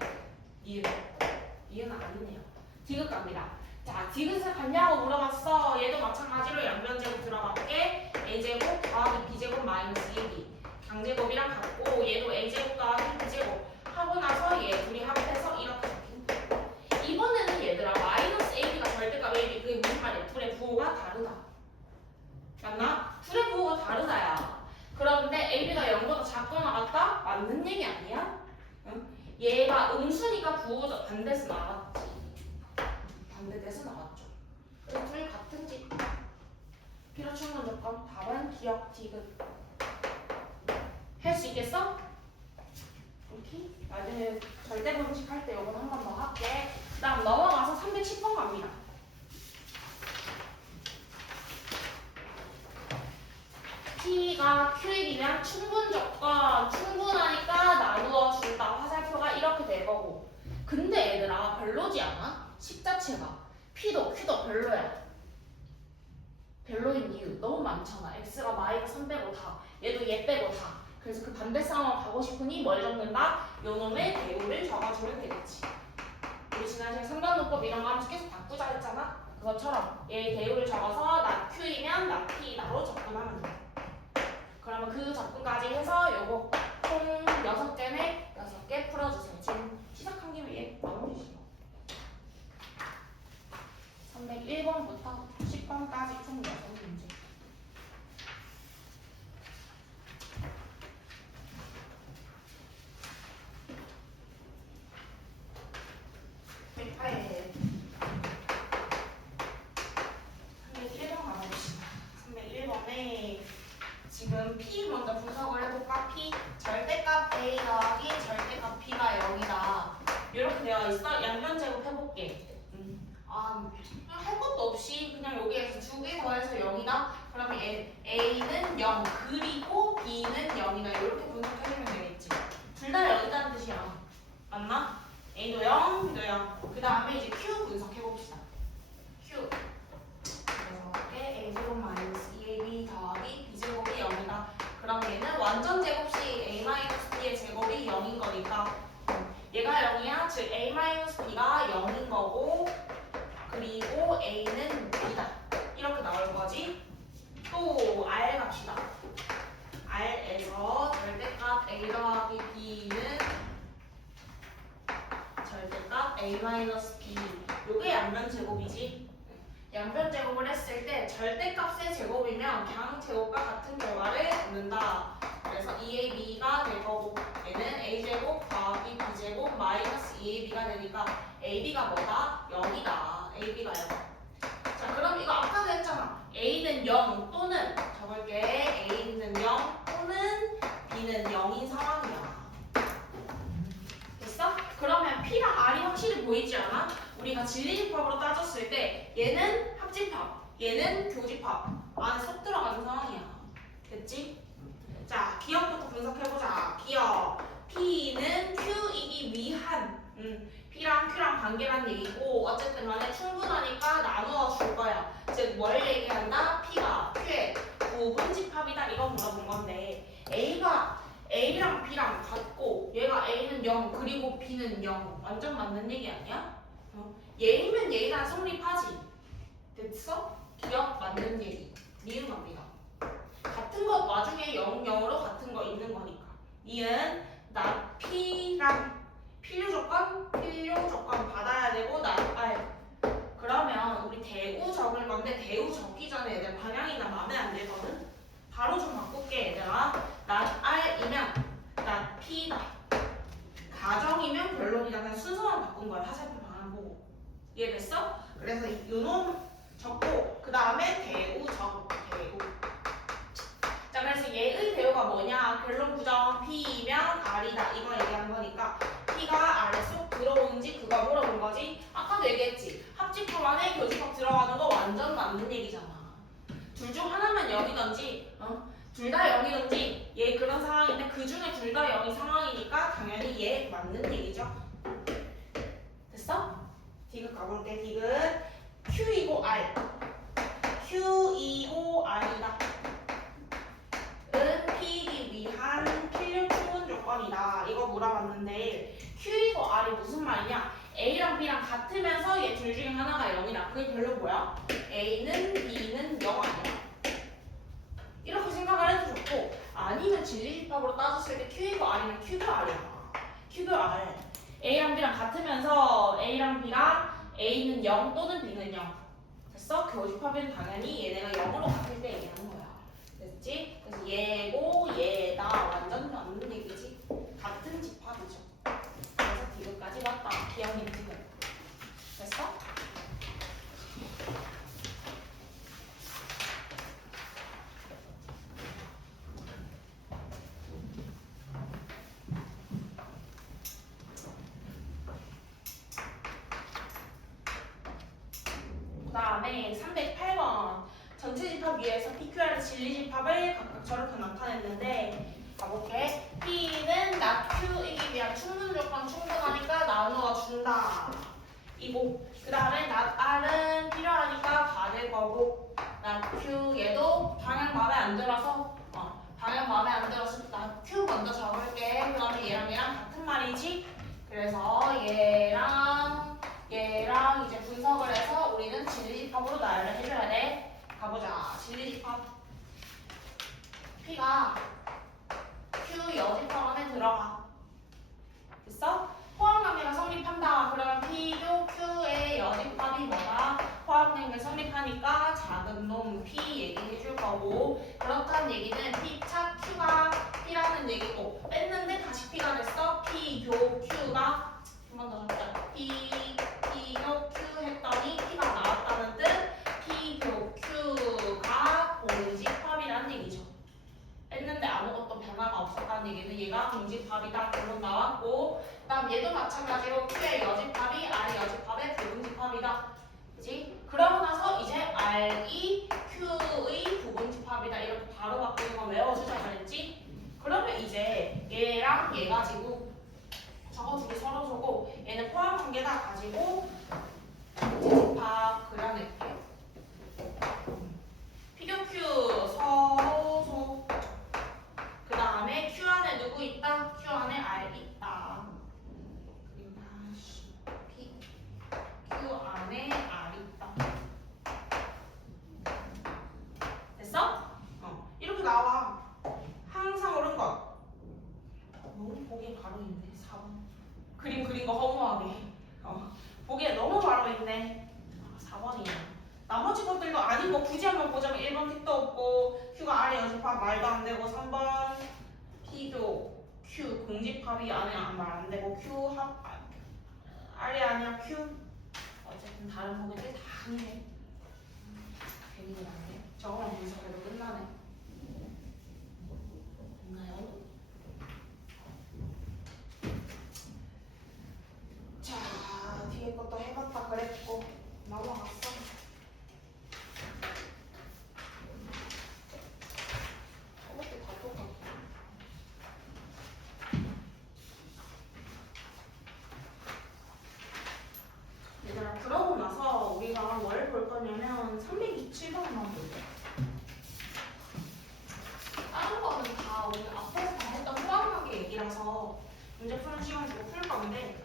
이해는 아니네요. 디귿 갑니다. 자, 디귿을 갔냐고 물어봤어. 얘도 마찬가지로 양변제곱 들어갈게. a제곱 더하기 b제곱 마이너스 2b 강제곱이랑 같고 얘도 a제곱 더하기 b제곱 하고 나서 얘 둘이 합해서 이렇게 이번에는 얘들아 마이너스 AB가 절대값 AB 그게 무슨 말이야? 둘의 부호가 다르다. 맞나? 둘의 부호가 다르다야. 그런데 AB가 0보다 작거나 같다? 맞는 얘기 아니야? 응? 얘가 음수니까 부호가 반대에서 나왔지. 반대돼서 나왔죠. 그래서 둘 같은 집. 필요 충분 조건 답은 기억 디귿. 할 수 있겠어? 오케이. 나중에 절대 분식 할 때 이건 한 번 더 할게. 그 다음 넘어가서 310번 갑니다. P가 Q이면 충분 조건, 충분하니까 나누어 준다. 화살표가 이렇게 될 거고. 근데 얘들아 별로지 않아? 식 자체가 P도 Q도 별로야. 별로인 이유 너무 많잖아. X가 마이너스 3 빼고 다. 얘도 얘 빼고 다. 그래서 그 반대 상황을 가고 싶으니 뭘 적는다? 요놈의 대우를 적어주면 되겠지. 우리 지난 시간 상관문법 이런 거 하면서 계속 바꾸자 했잖아. 그것처럼 얘 대우를 적어서 나 Q이면 나 P다로 접근하면 돼. 그러면 그 접근까지 해서 요거 총 6개네. 6개 풀어주세요. 지금 시작한 김에 얘 마무리시죠. 301번부터 10번까지 총 6문제. 네. 301번 가봅시다. 301번에 지금 P 먼저 분석을 해볼까? P 절대값 A 더하기 절대값 B가 0이다. 이렇게 되어 있어. 양변제곱 해볼게. 할 것도 없이 그냥 여기에서 2개 더해서 0이다. 그러면 A는 0 그리고 B는 0이다. 이렇게 분석해주면 되겠지. 둘 다 0이다는 뜻이야. 맞나? A도 0, B도 0. 그 다음에 이제 Q 분석해봅시다. Q. 그래서 이게 A제곱 마이너스 2AB 더하기 B제곱이 0이다. 그럼 얘는 완전 제곱 시 A 마이너스 B의 제곱이 0인 거니까 얘가 0이야. 즉 A 마이너스 B가 0인 거고 그리고 A는 6이다. 이렇게 나올 거지. 또 R 갑시다. R에서 절대값 A 더하기 B는 절대값 A 마이너스 B. 요게 양변 제곱이지. 양변 제곱을 했을 때 절대값의 제곱이면 그냥 제곱과 같은 결과를 얻는다. 그래서 2AB가 될 거고 얘는 A제곱 더하기 B제곱 마이너스 2AB가 되니까 AB가 뭐다? 0이다. AB가 0. 자 그럼 이거 아까도 했잖아. A는 0 또는 적을게. A는 0 또는 B는 0인 상황이야. 됐어? 그러면 P랑 R이 확실히 보이지 않아? 우리가 진리집합으로 따졌을 때 얘는 합집합, 얘는 교집합 안에 쏙 들어가는 상황이야. 됐지? 자, 기억부터 분석해보자. 기억. P는 Q이기 위한 P랑 Q랑 관계란 얘기고 어쨌든 간에 충분하니까 나누어 줄 거야. 즉 뭘 얘기한다? P가 Q의 부분집합이다. 이거 물어본 건데 A랑 B랑 같고 얘가 A는 0 그리고 B는 0 완전 맞는 얘기 아니야? 얘이면 얘랑 성립하지. 됐어? 기억 맞는 얘기. 니은 갑니다. 같은 것 와중에 0, 0으로 같은 거 있는 거니까. 니은 나 P랑 필요 조건 받아야 되고 나 R. 그러면 우리 대우 적을 건데 대우 적기 전에 얘들 방향이나 마음에 안 들거든? 바로 좀 바꿀게 얘들아. 나 R이면 나 P다. 가정이면 변론이다. 그냥 순서만 바꾼 거야. 화살표 방향 보고. 이해됐어? 그래서 요놈 적고 그 다음에 대우 적 대우. 자 그래서 얘의 대우가 뭐냐? 결론 부정 P이면 R이다. 이거 얘기한 거니까 P가 R에 쏙 들어오는지 그거 물어본 거지. 아까도 얘기했지. 합집합 안에 교집합 들어가는 거 완전 맞는 얘기잖아. 둘 중 하나만 0이던지 둘 다 0이던지 얘 그런 상황인데 그 중에 둘 다 0이 상황이니까 당연히 얘 맞는 얘기죠. 됐어? 디귿 가볼게. 디귿 Q이고 R. Q이고 R이다. 은 P이기 위한 필름 충분 조건이다. 이거 물어봤는데 Q이고 R이 무슨 말이냐? A랑 B랑 같으면서 얘 둘 중에 하나가 0이다. 그게 결론 뭐야? A는 B는 0 아니야. 이렇게 생각을 해도 좋고 아니면 진리집합으로 따졌을 때 Q이고 R이면 Q별 R이야. Q별 R. A랑 B랑 같으면서 A랑 B랑 A는 0 또는 B는 0. 됐어? 교집합은 당연히 얘네가 0으로 같을 때 얘기하는 거야. 됐지? 그래서 얘고 얘다 완전 맞는 얘기지. 같은 집합이죠. 그래서 디귿까지 맞다. 기억님 디귿. 됐어? 그 다음에 308번 전체 집합 위에서 PQR의 진리집합을 각각 저렇게 나타냈는데 가볼게. P는 나 Q이기 위한 충분 조건 충분하니까 나누어 준다. 이고 그 다음에 나 R은 필요하니까 받을 거고 나 Q 얘도 방향 마음에 안 들어서 방향 마음에 안 들어서 나 Q 먼저 적을게. 그 다음에 얘랑 같은 말이지. 그래서 얘랑 이제 분석을 해서 우리는 진리집합으로 나열을 해줘야 돼. 가보자. 진리집합 P가 Q 여집합 안에 들어가. 됐어? 포함관계가 성립한다. 그러면 P도 Q의 여집합이 뭐다? 포함관계 성립하니까 작은 놈 P 얘기해줄 거고 그렇다는 얘기는 P 차 Q가 P라는 얘기고 뺐는데 다시 P가 됐어. P 교 Q가 한 번 더 적자. P 교 Q 했더니 P가 나왔다는 뜻. P 교 Q가 공집합이라는 얘기죠. 뺐는데 아무것도 변화가 없었다는 얘기는 얘가 공집합이다. 결론 나왔고 그 다음 얘도 마찬가지로 Q의 여집합이 R의 여집합의 부분집합이다. 그치? 그러고 나서 이제 R이 Q의 부분집합이다. 이렇게 바로 바꾸는 거 외워주자 그랬지? 얘랑 얘 가지고 저거 두 개 서로 서고 얘는 포함 관계다 가지고 집합 그려낼게. 피겨 Q 서로 소. 그 다음에 Q 안에 누구 있다? Q 안에 R 있다. Q 안에 R 있다. 됐어? 이렇게 나와. 항상 옳은 것. 너무 보기 바로 있네. 4번. 그림 그린 거 허무하게. 보기에 너무 바로 있네. 4번이야. 나머지 것들도 아닌 거 굳이 한번 보자면 1번 택도 없고 Q가 R에 여집합 말도 안 되고 3번 P교 Q 공집합이 안에 말 안 되고 Q 합 R이 아니야 Q. 어쨌든 다른 보기들 다 아니네. 괜히 그러네. 저거만 분석해도 끝나네. 됐나요? 자, 뒤에 것도 해봤다 그랬고 넘어갔어. 저것도 다 똑같아. 얘들아, 그러고 나서 우리가 뭘 볼 거냐면 327번만 볼 거야. 다른 거는 다 우리 앞에서 다 했던 후학하게 얘기라서 문제 푸는 시간 주고 풀 건데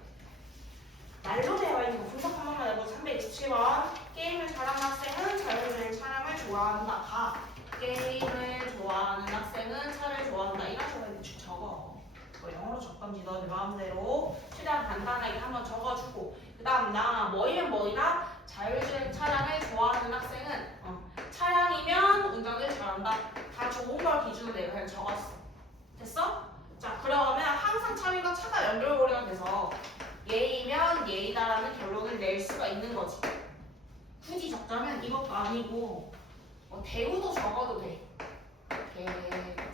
말로 되어 있는 거 분석 한 번만 해보자. 327번 게임을 잘하는 학생은 자율주행 차량을 좋아한다. 가 게임을 좋아하는 학생은 차를 좋아한다. 이런 식으로 대충 적어. 뭐 영어로 적던지 너네 마음대로 최대한 간단하게 한번 적어주고 그 다음 나 뭐이면 뭐이다. 자율주행 차량을 좋아하는 학생은 차량이면 운전을 잘한다. 다 좋은 걸 기준으로 내가 그냥 적었어. 됐어? 자 그러면 항상 차비가 차가 연결고리가 돼서 얘이면 얘이다라는 결론을 낼 수가 있는 거지. 굳이 적자면 이것도 아니고 뭐 대우도 적어도 돼. 대차운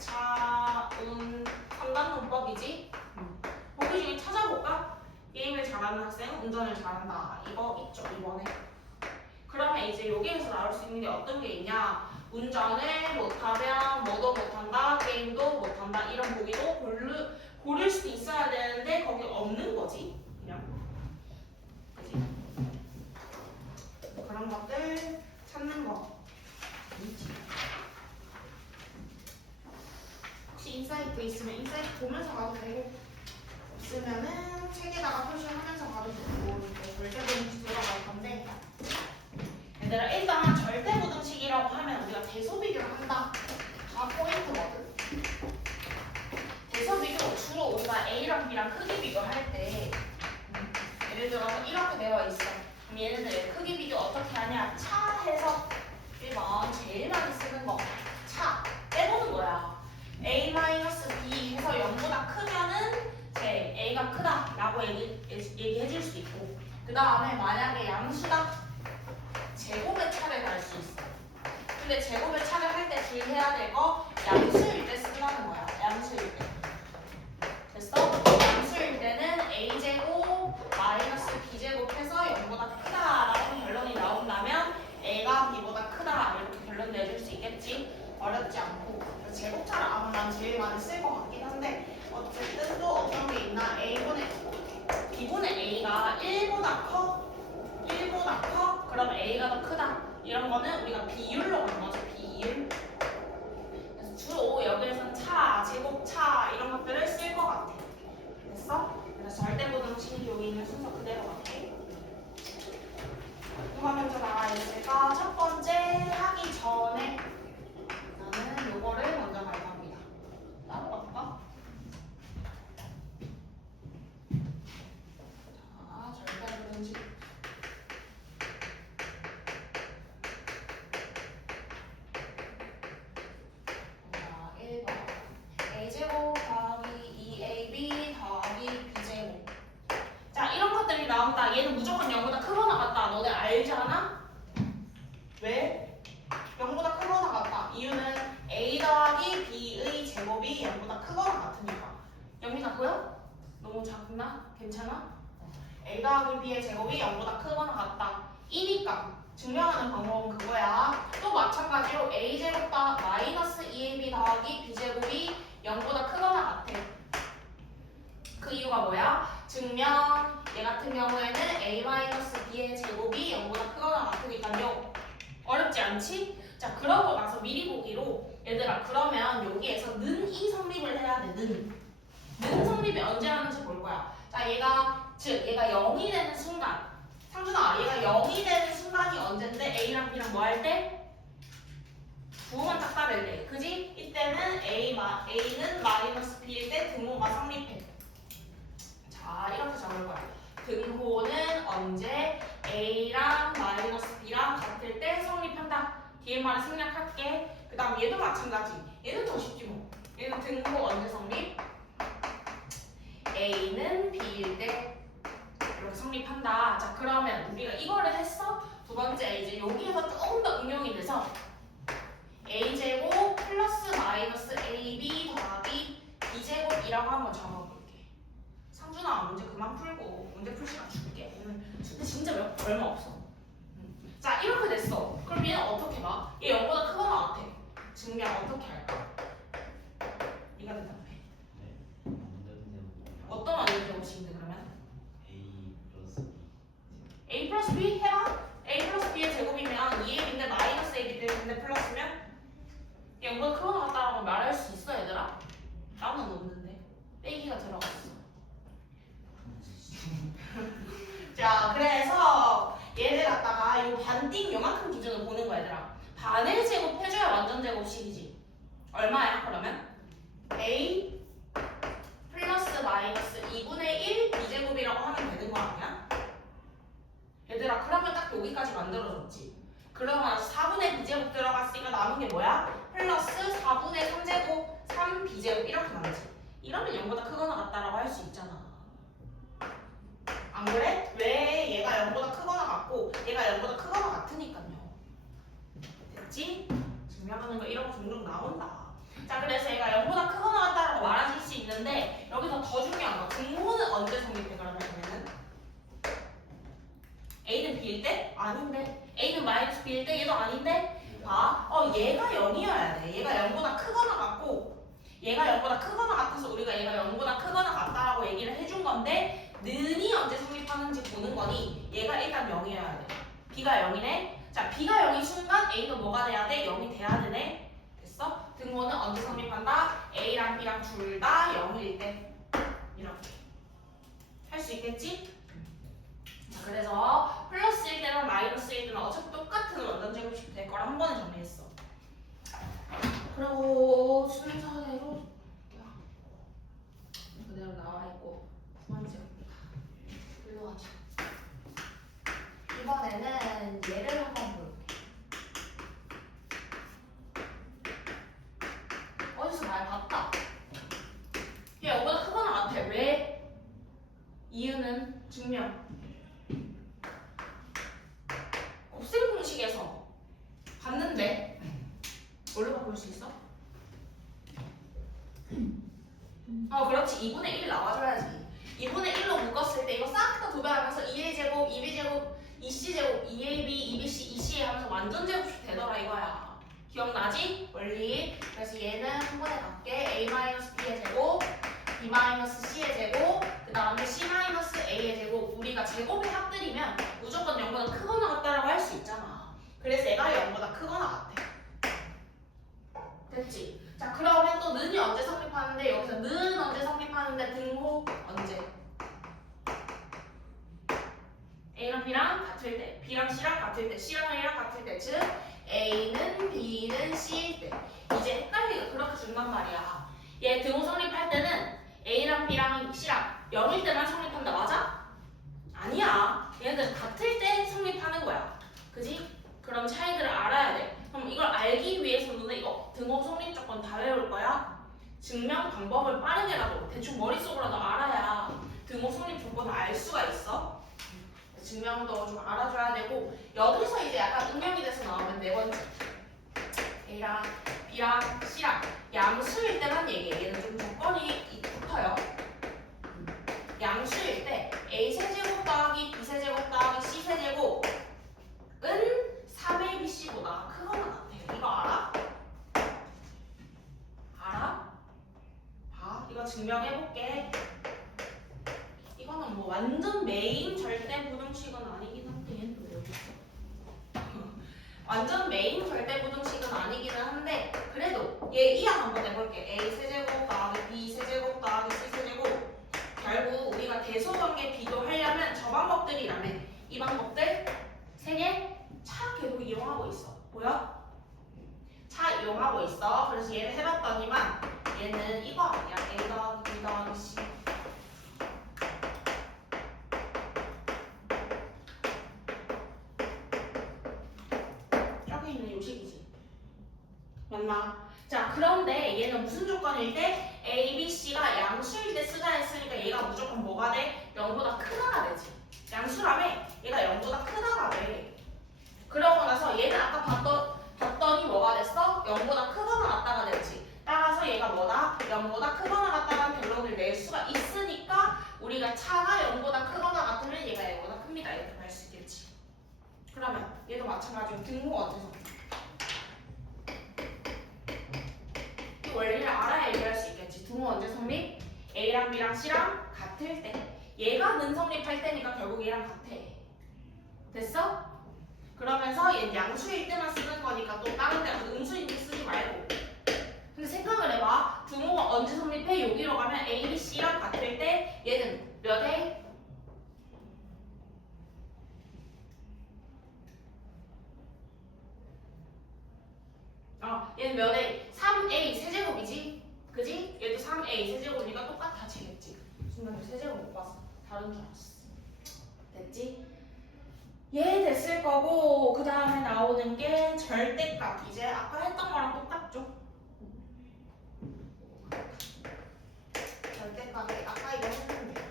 3단 문법이지. 보기 중에 찾아볼까? 게임을 잘하는 학생은 운전을 잘한다. 이거 있죠 이번에. 그러면 이제 여기에서 나올 수 있는 게 어떤 게 있냐? 운전을 못하면 뭐도 못한다, 게임도 못한다. 이런 보기도 고를 수도 있어야 되는데 거기 없는 거지. 그냥. 그치? 그런 것들 찾는 거. 혹시 인사이트 있으면 인사이트 보면서 가도 되고 없으면은 책에다가 표시하면서 가도 되고 절대부등식 들어갈 건데 얘들아 일단 절대부등식이라고 하면 우리가 대소비교를 한다. 다 포인트거든. 대소비교 주로 우리가 A랑 B랑 크기 비교할 때 예를 들어서 이렇게 되어 있어. 그럼 얘네들 크기 비교 어떻게 하냐? 차 해서 1번 제일 많이 쓰는 거 차 빼보는 거야. A-B 해서 0보다 크면은 제 A가 크다 라고 얘기해 줄 수 있고 그 다음에 만약에 양수다 제곱의 차를 갈 수 있어. 근데 제곱의 차를 할 때 주의해야 될 거 양수일 때 쓴다는 거야. 양수일 때. 됐어? 양수일 때는 A제곱 마이너스 B제곱 해서 0보다 크다라는 결론이 나온다면 A가 B보다 크다 이렇게 결론 내줄 수 있겠지? 어렵지 않고 제곱차를 아마 난 제일 많이 쓸 것 같긴 한데 어쨌든 또 어떤 게 있나? B분의 A가 1보다 커? 1보다 커? 그럼 A가 더 크다 이런 거는 우리가 비율로 가는 거죠. 비율. 그래서 주로 여기에서는 차, 제곱차 이런 것들을 쓸 것 같아. 됐어? 그래서 절대부등식 여기 있는 순서 그대로 갈게. 누가 먼저 나와 있을까? 첫 번째 하기 전에 나는 요거를 먼저 갈 겁니다. 따로 갈까? 자, 절대부등식. 자, 1번 A제곱 더하기 2AB 더하기 B제곱. 자, 이런 것들이 나온다. 얘는 무조건 0보다 크거나 같다. 너네 알잖아? 왜? 0보다 크거나 같다. 이유는 A 더하기 B의 제곱이 0보다 크거나 같으니까. 0이 작고요? 너무 작나? 괜찮아? A 더하기 B의 제곱이 0보다 크거나 같다. 이니까 증명하는 방법은 그거야. 또 마찬가지로 A제곱 마이너스 2AB 더하기 B제곱이 0보다 크거나 같아. 해야 되는 성립이 언제 하는지 볼 거야. 자, 얘가 0이 되는 순간. 상준아, 얘가 0이 되는 순간이 언젠데 A랑 B랑 뭐 할 때? 부호만 딱 따를 때. 그지? 이때는 A는 마이너스 B일 때 등호가 성립해. 자, 이렇게 적을 거야. 등호는 언제 A랑 마이너스 B랑 같을 때 성립한다. 뒤에 말을 생략할게. 그 다음 얘도 마찬가지. 얘는 더 쉽지 뭐. 얘는 등호 언제 성립? A는 B일 때 이렇게 성립한다. 자, 그러면 우리가 이거를 했어. 두 번째 이제 여기에서 조금 더 응용이 돼서 A제곱 플러스 마이너스 AB 더하기 B제곱이라고 한번 적어볼게. 상준아, 문제 그만 풀고 문제 풀 시간 줄게. 오늘 근데 진짜 얼마 없어. 자, 이렇게 됐어. 그럼 얘는 어떻게 봐? 얘 0보다 크거나 같아. 증명 어떻게 할까? 이거 대답해. 네. 완전 어떤 완전 제곱식인데 그러면? A A 플러스 B. 플러스 B 해봐. A 플러스 B의 제곱이면 2A인데 마이너스 AB 되는데 플러스면 0보다 크거나 같다라고 말할 수 있어 얘들아? 나는 없는데 빼기가 들어갔어. 자, 그래서 얘를 갖다가 이 반띵 요만큼 기준으로 보는 거야 얘들아. 반을 제곱해줘야 완전 제곱식이지. 얼마야 그러면? A 플러스 마이너스 2분의 1 B제곱이라고 하면 되는 거 아니야? 얘들아, 그러면 딱 여기까지 만들어졌지. 그러면 4분의 B제곱 들어갔으니까 남은 게 뭐야? 플러스 4분의 3제곱 3B제곱 이렇게 남지. 이러면 0보다 크거나 같다라고 할 수 있잖아. 안 그래? 왜 얘가 0보다 크거나 같고 얘가 0보다 크거나 같으니까요. 됐지? 증명하는 거 이런 거 종종 나온다. 자, 그래서 얘가 0보다 크거나 같다라고 말해줄 수 있는데 여기서 더 중요한 거 등호는 언제 성립해 그러면 얘는? A는 B일 때? 아닌데. A는 마이너스 B일 때? 얘도 아닌데? 봐. 얘가 0이어야 돼. 얘가 0보다 크거나 같고 얘가 0보다 크거나 같아서 우리가 얘가 0보다 크거나 같다라고 얘기를 해준 건데 는이 언제 성립하는지 보는 거니 얘가 일단 0이어야 돼. B가 0이네. 자, B가 0인 순간 A도 뭐가 돼야 돼? 0이 돼야 되네. 됐어? 등호는 언제 성립한다? A랑 B랑 둘 다 0일 때. 이렇게. 할 수 있겠지? 자, 그래서 플러스일 때랑 마이너스일 때는 어차피 똑같은 완전 제곱식 될 거라 한 번에 정리했어. 그리고 순서대로 그대로 나와 있고 두 번째 일로 가자. 이번에는 얘를 한번 볼게. 어디서 많이 봤다. 얘 이거보다 크거나 같아. 왜? 이유는 증명. 곱셈 공식에서 봤는데 뭘로 바꿀 수 있어? 그렇지. 2분의 1 나와줘야지. 2분의 1로 묶었을 때 이거 싹 다 도배하면서 2a제곱, 2b제곱, 2c제곱, 2ab, 2bc, 2c 하면서 완전 제곱식 되더라 이거야. 기억나지? 원리. 그래서 얘는 한 번에 갈게. a-b의 제곱, b-c의 제곱, 그 다음에 c-a의 제곱. 우리가 제곱의 합들이면 무조건 0보다 크거나 같다라고 할 수 있잖아. 그래서 얘가 0보다 크거나 같아. 됐지? 자, 그러면 또 는이 언제 성립하는데 여기서 는 언제 성립하는데 등호 언제? A랑 B랑 같을 때, B랑 C랑 같을 때, C랑 A랑 같을 때, 즉 A는 B는 C일 때. 이제 헷갈리게 그렇게 준단 말이야. 얘 등호 성립할 때는 A랑 B랑 C랑 0일 때만 성립한다, 맞아? 아니야. 얘네들 같을 때 성립하는 거야. 그지? 그럼 차이들을 알아야 돼. 그럼 이걸 알기 위해서는 이거 등호 성립 조건 다 외울 거야. 증명 방법을 빠르게라도 대충 머릿속으로도 알아야 등호 성립 조건을 알 수가 있어. 증명도 좀 알아줘야 되고 여기서 이제 약간 응용이 돼서 나오면 네 번째 A랑 B랑 C랑 양수일 때만 얘기해. 얘는 좀 조건이 붙어요. 양수일 때 A 세제곱 더하기 B 세제곱 더하기 C 세제곱은 3ABC보다 크거나 같아. 이거 알아? 알아? 봐. 이거 증명해볼게. 이거는 뭐 완전 메인 절대 부등식은 아니긴 한데 얘는 또 왜 여기 있어? 완전 메인 절대 부등식은 아니기는 한데 그래도 얘 이항 한번 해볼게. A 세제곱 더하기 B 이 방법들 3개 차 계속 이용하고 있어. 보여? 차 이용하고 있어. 그래서 얘를 해봤더니만 얘는 이거 아니야. A 더하기 B 더하기 C. 여기 있는 요식이지. 맞나? 자, 그런데 얘는 무슨 조건일 때? A, B, C가 양수일 때 쓰자 했으니까 얘가 무조건 뭐가 돼? 0보다 크다가 되지. 양수라며 얘가 0보다 크다가 돼. 그러고 나서 얘는 아까 봤더니 뭐가 됐어? 0보다 크거나 같다가 됐지. 따라서 얘가 뭐다? 0보다 크거나 같다는 결론을 낼 수가 있으니까 우리가 차가 0보다 크거나 같으면 얘가 0보다 큽니다. 이렇게 할 수 있겠지. 그러면 얘도 마찬가지로 등호 어때서? 이 원리를 알아야 얘기할 수 있겠지. 등호 언제 성립? A랑 B랑 C랑 같을 때. 얘가 는 성립할 때니까 결국 얘랑 같아. 됐어? 그러면서 얘는 양수일 때만 쓰는 거니까 또 다른 데 음수인 데 쓰지 말고. 근데 생각을 해봐. 등호가 언제 성립해? 여기로 가면 A, B, C랑 같을 때 얘는 몇 A? 얘는 몇 A? 3A 세제곱이지? 그지? 얘도 3A 세제곱이니까 똑같아지겠지. 순간적으로 세제곱 못 봤어. 다른 줄 알았어. 됐지? 얘 됐을 거고 그 다음에 나오는 게 절대값. 이제 아까 했던 거랑 똑같죠? 절대값이 아까 이거 했는데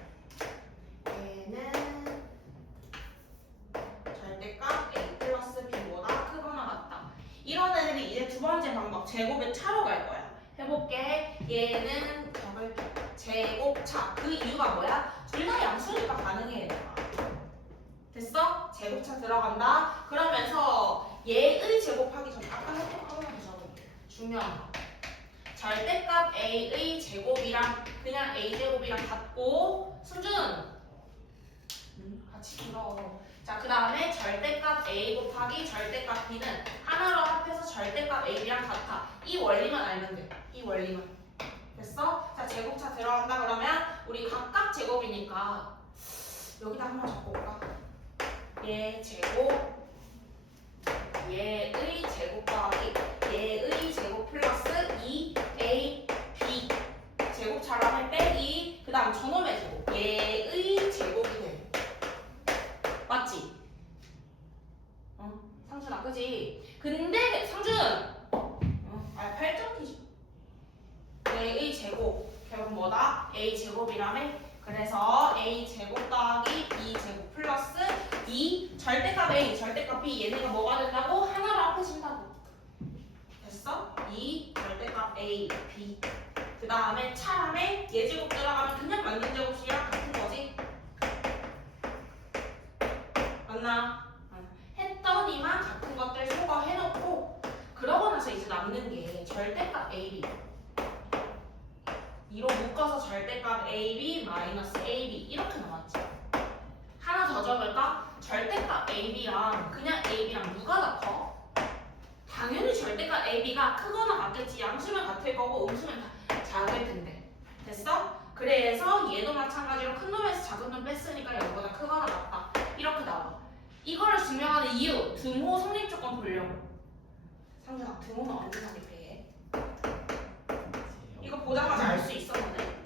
얘는 절대값 A 플러스 B보다 크거나 같다. 이런 애들이 이제 두 번째 방법 제곱의 차로 갈 거야. 해볼게. 얘는 제곱차. 그 이유가 뭐야? 둘 다 양수니까 가능해 얘들아. 됐어? 제곱차 들어간다. 그러면서 얘의 제곱하기 전에 아까 했던 거 하나 더 적어볼게. 중요한 거. 절대값 A의 제곱이랑 그냥 A제곱이랑 같고 수준 같이 들어. 자, 그 다음에 절대값 A 곱하기 절대값 B는 하나로 합해서 절대값 AB랑 같아. 이 원리만 알면 돼. 이 원리만. 됐어? 자, 제곱차 들어간다 그러면 우리 각각 제곱이니까 여기다 한번 적어볼까? 얘 제곱, 얘의 제곱 더하기 얘의 제곱 플러스 2A, B 제곱차라면 빼기 그 다음 저놈의 제곱 얘의 제곱이 돼. 맞지? 상준아 그지? 근데 상준 8점이지. 얘의 제곱 결국 뭐다? A 제곱이라며? 그래서 A 제곱 더하기 B 제곱 플러스 2 절대값 A 절대값 B 얘네가 뭐가 된다고? 하나로 합해진다고. 됐어? 2 절대값 A B 그 다음에 차람에 얘 제곱 들어가면 그냥 만든 제곱식이랑 같은 거지? 맞나? 했더니만 같은 것들 소거해놓고 그러고 나서 이제 남는 게 절대값 AB 2로 묶어서 절대값 AB 마이너스 AB 이렇게 나왔지. 하나 더 적을까? 절대값 AB랑 그냥 AB랑 누가 더 커? 당연히 절대값 AB가 크거나 같겠지. 양수면 같을 거고 음수면 작을 텐데. 됐어? 그래서 얘도 마찬가지로 큰 놈에서 작은 놈 뺐으니까 얘보다 크거나 같다. 이렇게 나와. 이거를 증명하는 이유 등호 성립 조건 보려고. 상준아 등호는 언제 성립해? 이거 보자마자 알 수 있어 너네?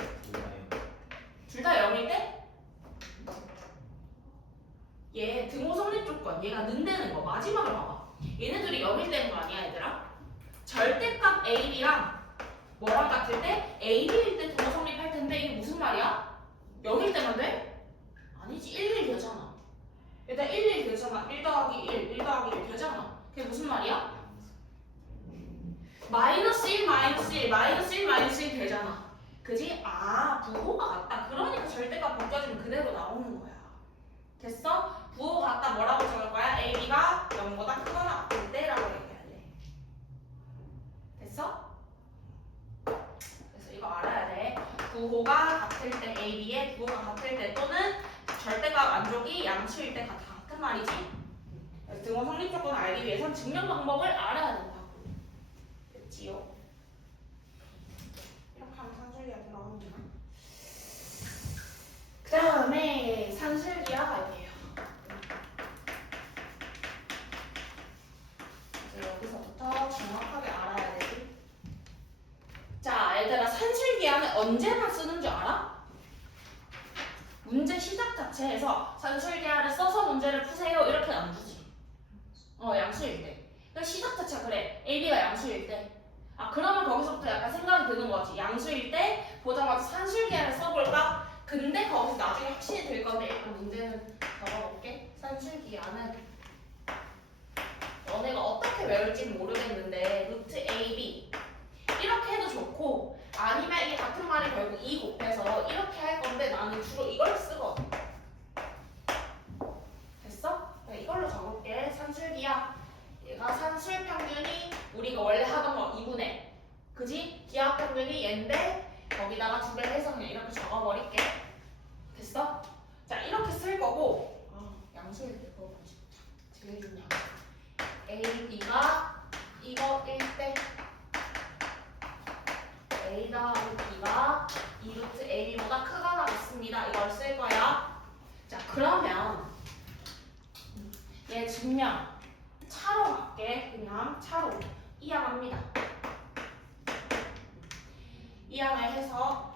둘 다 0일 때? 얘 등호 성립 조건 얘가 는다는 거 마지막을 봐봐. 얘네들이 0일 때는 거 아니야 얘들아? 절대값 AB랑 뭐랑 같을 때? AB일 때 등호 성립할 텐데 이게 무슨 말이야? 0일 때만 돼? 아니지 1, 1 되잖아. 일단 1, 1 되잖아. 1 더하기 1, 1 더하기 1 되잖아. 그게 무슨 말이야? 마이너스 1, 마이너스 1, 마이너스 1, 마이너스 1 되잖아. 그지? 아 부호가 같다. 그러니까 절대값 바뀌어지면 그대로 나오는 거야. 됐어? 부호가 같다 뭐라고 적을 거야? AB가 0보다 크거나 같을 때라고 얘기해야 돼. 됐어? 그래서 이거 알아야 돼. 부호가 같을 때 AB의 부호가 같을 때 또는 절대값 안쪽이 양수일 때 같은 말이지. 그래서 등호 성립 조건을 알기 위해선 증명 방법을 알아야 된다고. 됐지요? 이렇게 하면 산술기가 들어가는구나. 그 다음에 산술기하 갈게요. 언제만 쓰는 줄 알아? 문제 시작 자체에서 산술계열을 써서 문제를 푸세요 이렇게 안 주지. 양수일 때. 그러니까 시작 자체가 그래. AB가 양수일 때. 그러면 거기서부터 약간 생각이 드는 거지. 양수일 때 보자마자 산술계열을 써볼까? 근데 거기서 나중에 확신이 들 건데 일단 문제는 적어볼게. 산술기하는 너네가 어떻게 외울지는 모르겠는데 루트 AB 이렇게 해도 좋고 아니면 이게 같은 말이 결국 2 곱해서 이렇게 할 건데 나는 주로 이걸 쓰거든. 됐어? 이걸로 적을게. 산술기하 얘가 산술 평균이 우리가 원래 하던 거 2분의 그지? 기하 평균이 얘인데 거기다가 두 배를 해서 그냥 이렇게 적어버릴게. 됐어? 자 이렇게 쓸 거고 양수일 때 그거 뭐지? 제일 중요한 A, B가 이거 1대 A 더하기 B가 2루트 AB보다 크거나 같습니다. 이걸 쓸 거야. 자 그러면 얘 증명 차로 갈게. 그냥 차로 이항합니다. 이항을 해서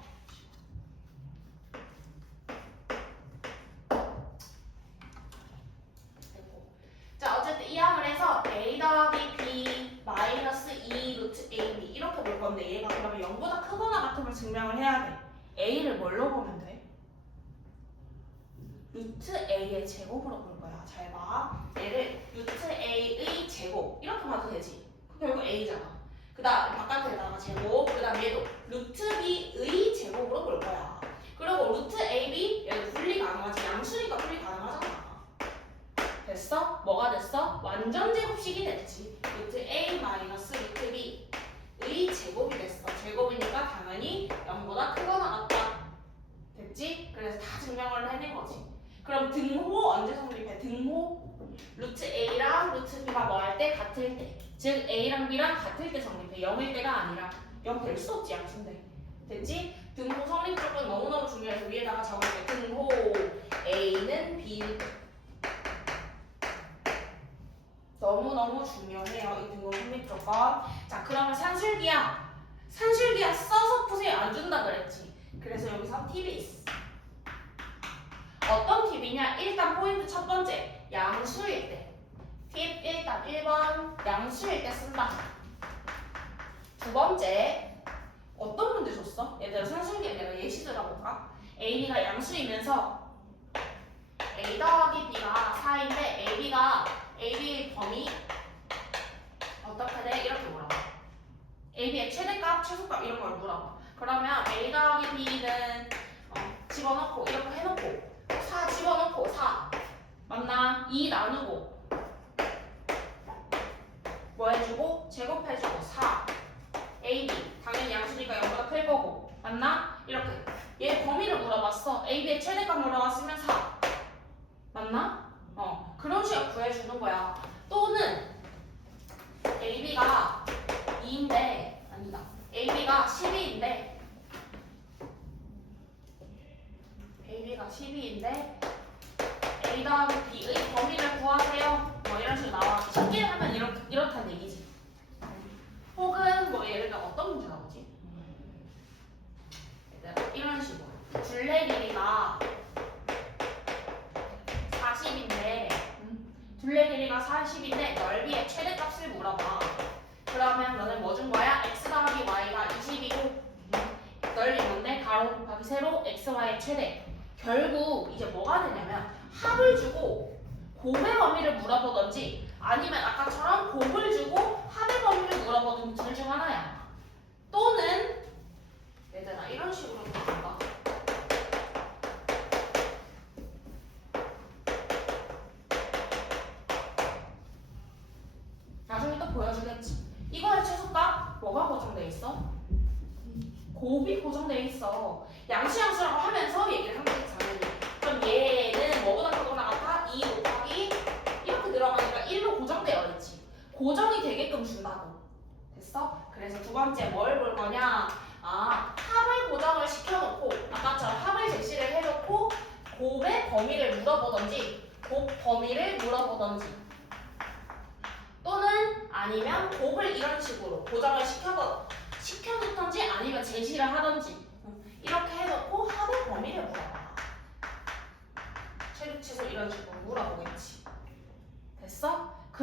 자 어쨌든 이항을 해서 A 더하기 B 마이너스 2 루트 AB 이렇게 볼 건데 얘가 그러면 0보다 크거나 같음을 증명을 해야 돼. A를 뭘로 보면 돼? 루트 A의 제곱으로 볼 거야. 잘 봐. 얘를 루트 A의 제곱 이렇게 봐도 되지. 결국 A잖아. 그 다음 바깥에다가 제곱 그 다음 얘도 루트 B의 제곱으로 볼 거야. 그리고 루트 AB 얘도 분리 가능하지. 양수니까 분리 가능하잖아. 됐어? 뭐가 됐어? 완전 제곱식이 됐지. 루트 A 마이너스 루트 B의 제곱이 됐어. 제곱이니까 당연히 0보다 크거나 같다. 됐지? 그래서 다 증명을 해낸 거지. 그럼 등호 언제 성립해? 등호 루트 A랑 루트 B가 뭐 할 때? 같을 때. 즉 A랑 B랑 같을 때 성립해. 0일 때가 아니라 0 될 수 없지 양수인데. 됐지? 등호 성립 조건 너무너무 중요해서 위에다가 적을게. 등호 A는 B일 때. 너무너무 중요해요. 이 등호 성립 조건. 자 그러면 산술기하 써서 푸세요. 안 준다 그랬지. 그래서 여기서 팁이 있어. 어떤 팁이냐? 일단 포인트 첫 번째 양수일 때. 팁 일단 1번 양수일 때 쓴다. 두 번째 어떤 문제 줬어? 얘들아 산술기하 내가 예시 들어볼까? A, B가 양수이면서 A 더하기 B가 4인데 AB 범위 어떻게 돼? 이렇게 물어봐. AB의 최대값, 최소값 이런 걸 물어봐. 그러면 A 더하기 B는 집어넣고 이렇게 해놓고 4 집어넣고 4 맞나? 2 나누고 뭐 해주고? 제곱해주고 4 AB 당연히 양수니까 0보다 클 거고 맞나? 이렇게 얘 범위를 물어봤어. AB의 최대값 물어봤으면 4 맞나? 그런 식으로 구해주는 거야. 또는 AB가 2인데 아니다. AB가 12인데 A 더하기 B의 범위를 구하세요. 뭐 이런 식으로 나와. 쉽게 하면 이렇다는 얘기지. 혹은 뭐 예를 들어 어떤 문제 나오지? 이런 식으로 둘레 길이가 40인데 넓이의 최대값을 물어봐. 그러면 너는 뭐 준 거야? x 더하기 y가 20이고 넓이 뭔데? 가로 곱하기 세로 x, y의 최대. 결국 이제 뭐가 되냐면 합을 주고 곱의 범위를 물어보던지 아니면 아까처럼 곱을 주고 합의 범위를 물어보든지 둘 중 하나야. 또는 얘들아 이런 식으로 물어봐. 나중에 또 보여주겠지. 이거의 최소값 뭐가 고정돼 있어? 곱이 고정돼 있어. 양수라고 하면서 얘기를 한 거지 당연히. 그럼 얘는 뭐보다 크거나 같아? 2 곱하기 이렇게 들어가니까 1로 고정되어 있지. 고정이 되게끔 준다고. 됐어? 그래서 두 번째 뭘 볼 거냐? 합을 고정을 시켜놓고 아까처럼 합을 제시를 해놓고 곱의 범위를 물어보던지 곱 범위를 물어보던지 또는 아니면 곱을 이런 식으로 고정을 시켜놓던지 아니면 제시를 하던지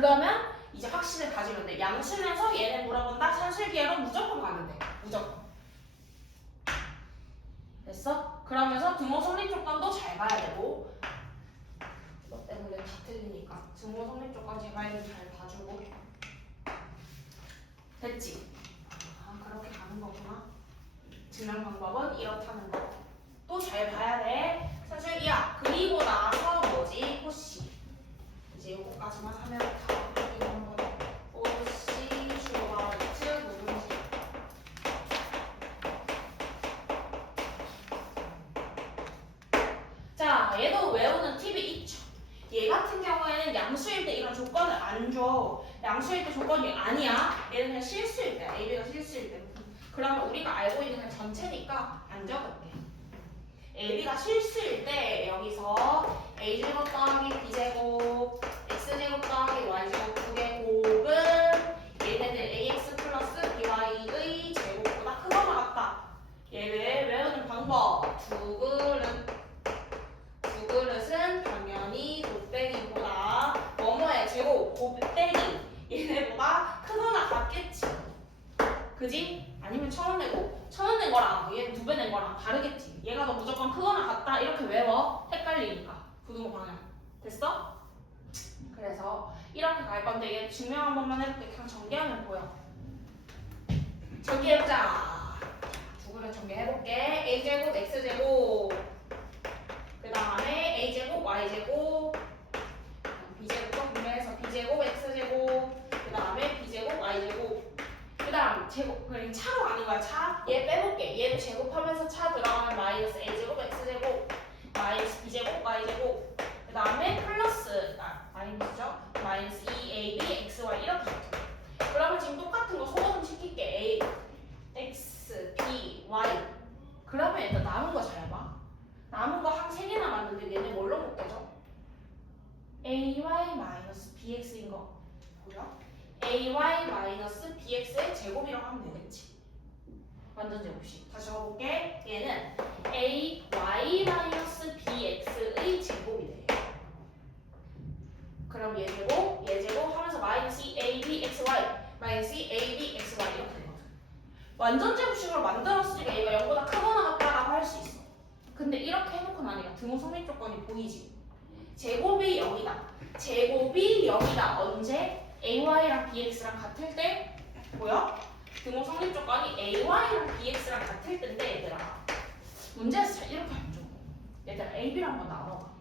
그러면 이제 확신을 가지면 돼. 양수면서 얘네 물어본다. 산술기회로 무조건 가면 돼. 무조건. 됐어? 그러면서 등호 성립 조건도 잘 봐야 되고 너 때문에 다 틀리니까 등호 성립 조건 제발 잘 봐주고 됐지? 아 그렇게 가는 거구나. 증명 방법은 이렇다는 거. 또 잘 봐야 돼. 산술기야. 그리고 나서 뭐지? 호씨. 이제 요거까지만 하면 다 이거 한번 호씨 슈바르트 누룽지. 자, 얘도 외우는 팁이 있죠. 얘 같은 경우에는 양수일 때 이런 조건을 안 줘. 양수일 때 조건이 아니야. 얘는 그냥 실수일 때야. AB가 실수일 때. 그러면 우리가 알고 있는 그냥 전체니까 안 적을게. AB가 실수일 때 여기서 A제곱 더하기 B제곱 X제곱 더하기 Y제곱 두 개 곱은 얘네들 AX 플러스 BY의 제곱보다 크거나 같다. 얘를 외우는 방법 두 그릇은 당연히 곱빼기보다 뭐뭐의 제곱 곱빼기 얘네보다 크거나 같겠지. 그지? 아니면 1,000원 내고 1,000원 낸 거랑 얘는 2배 낸 거랑 다르겠지. 얘가 더 무조건 크거나 같다 이렇게 외워. 헷갈리니까. 부등호 방향. 됐어? 그래서 이렇게 갈 건데 얘 증명 한 번만 해볼게. 그냥 전개하면 보여. 전개해보자. 두 그릇 전개해볼게. A제곱 X제곱 그 다음에 A제곱 Y제곱 B제곱 분배해서 B제곱 X제곱 그 다음에 B제곱 Y제곱 그 다음 제곱 그냥 차로 가는 거야. 차. 얘 빼볼게. 얘를 제곱하면서 차 들어가면 마이너스 A제곱 X제곱 마이너스 B제곱 Y제곱 그 다음에 플러스 마이너스죠? 마이너스 2AB XY 이렇게 적혀. 그러면 지금 똑같은 거 소금 시킬게. A X B Y 그러면 일단 남은 거 잘 봐. 남은 거 한 3개 남았는데 얘네 뭘로 묶여져? AY 마이너스 BX인 거 보여? AY 마이너스 BX의 제곱이라고 하면 되겠지. 완전 제곱식. 다시 적어볼게. 얘는 AY 마이너스 BX의 제곱이 돼. 그럼 얘 제곱, 얘 제곱 하면서 마이너스 AB XY 마이너스 AB XY 이렇게 되거든. 완전 제곱식으로 만들었으니까 얘가 0보다 크거나 같다라고 할 수 있어. 근데 이렇게 해놓고 나니까 등호 성립 조건이 보이지. 제곱이 0이다. 제곱이 0이다. 언제? AY랑 BX랑 같을 때 보여? 등호 성립 조건이 AY랑 BX랑 같을 때인데 얘들아 문제에서 잘 이렇게 안 줘. 얘들아 AB랑 한번 나눠봐.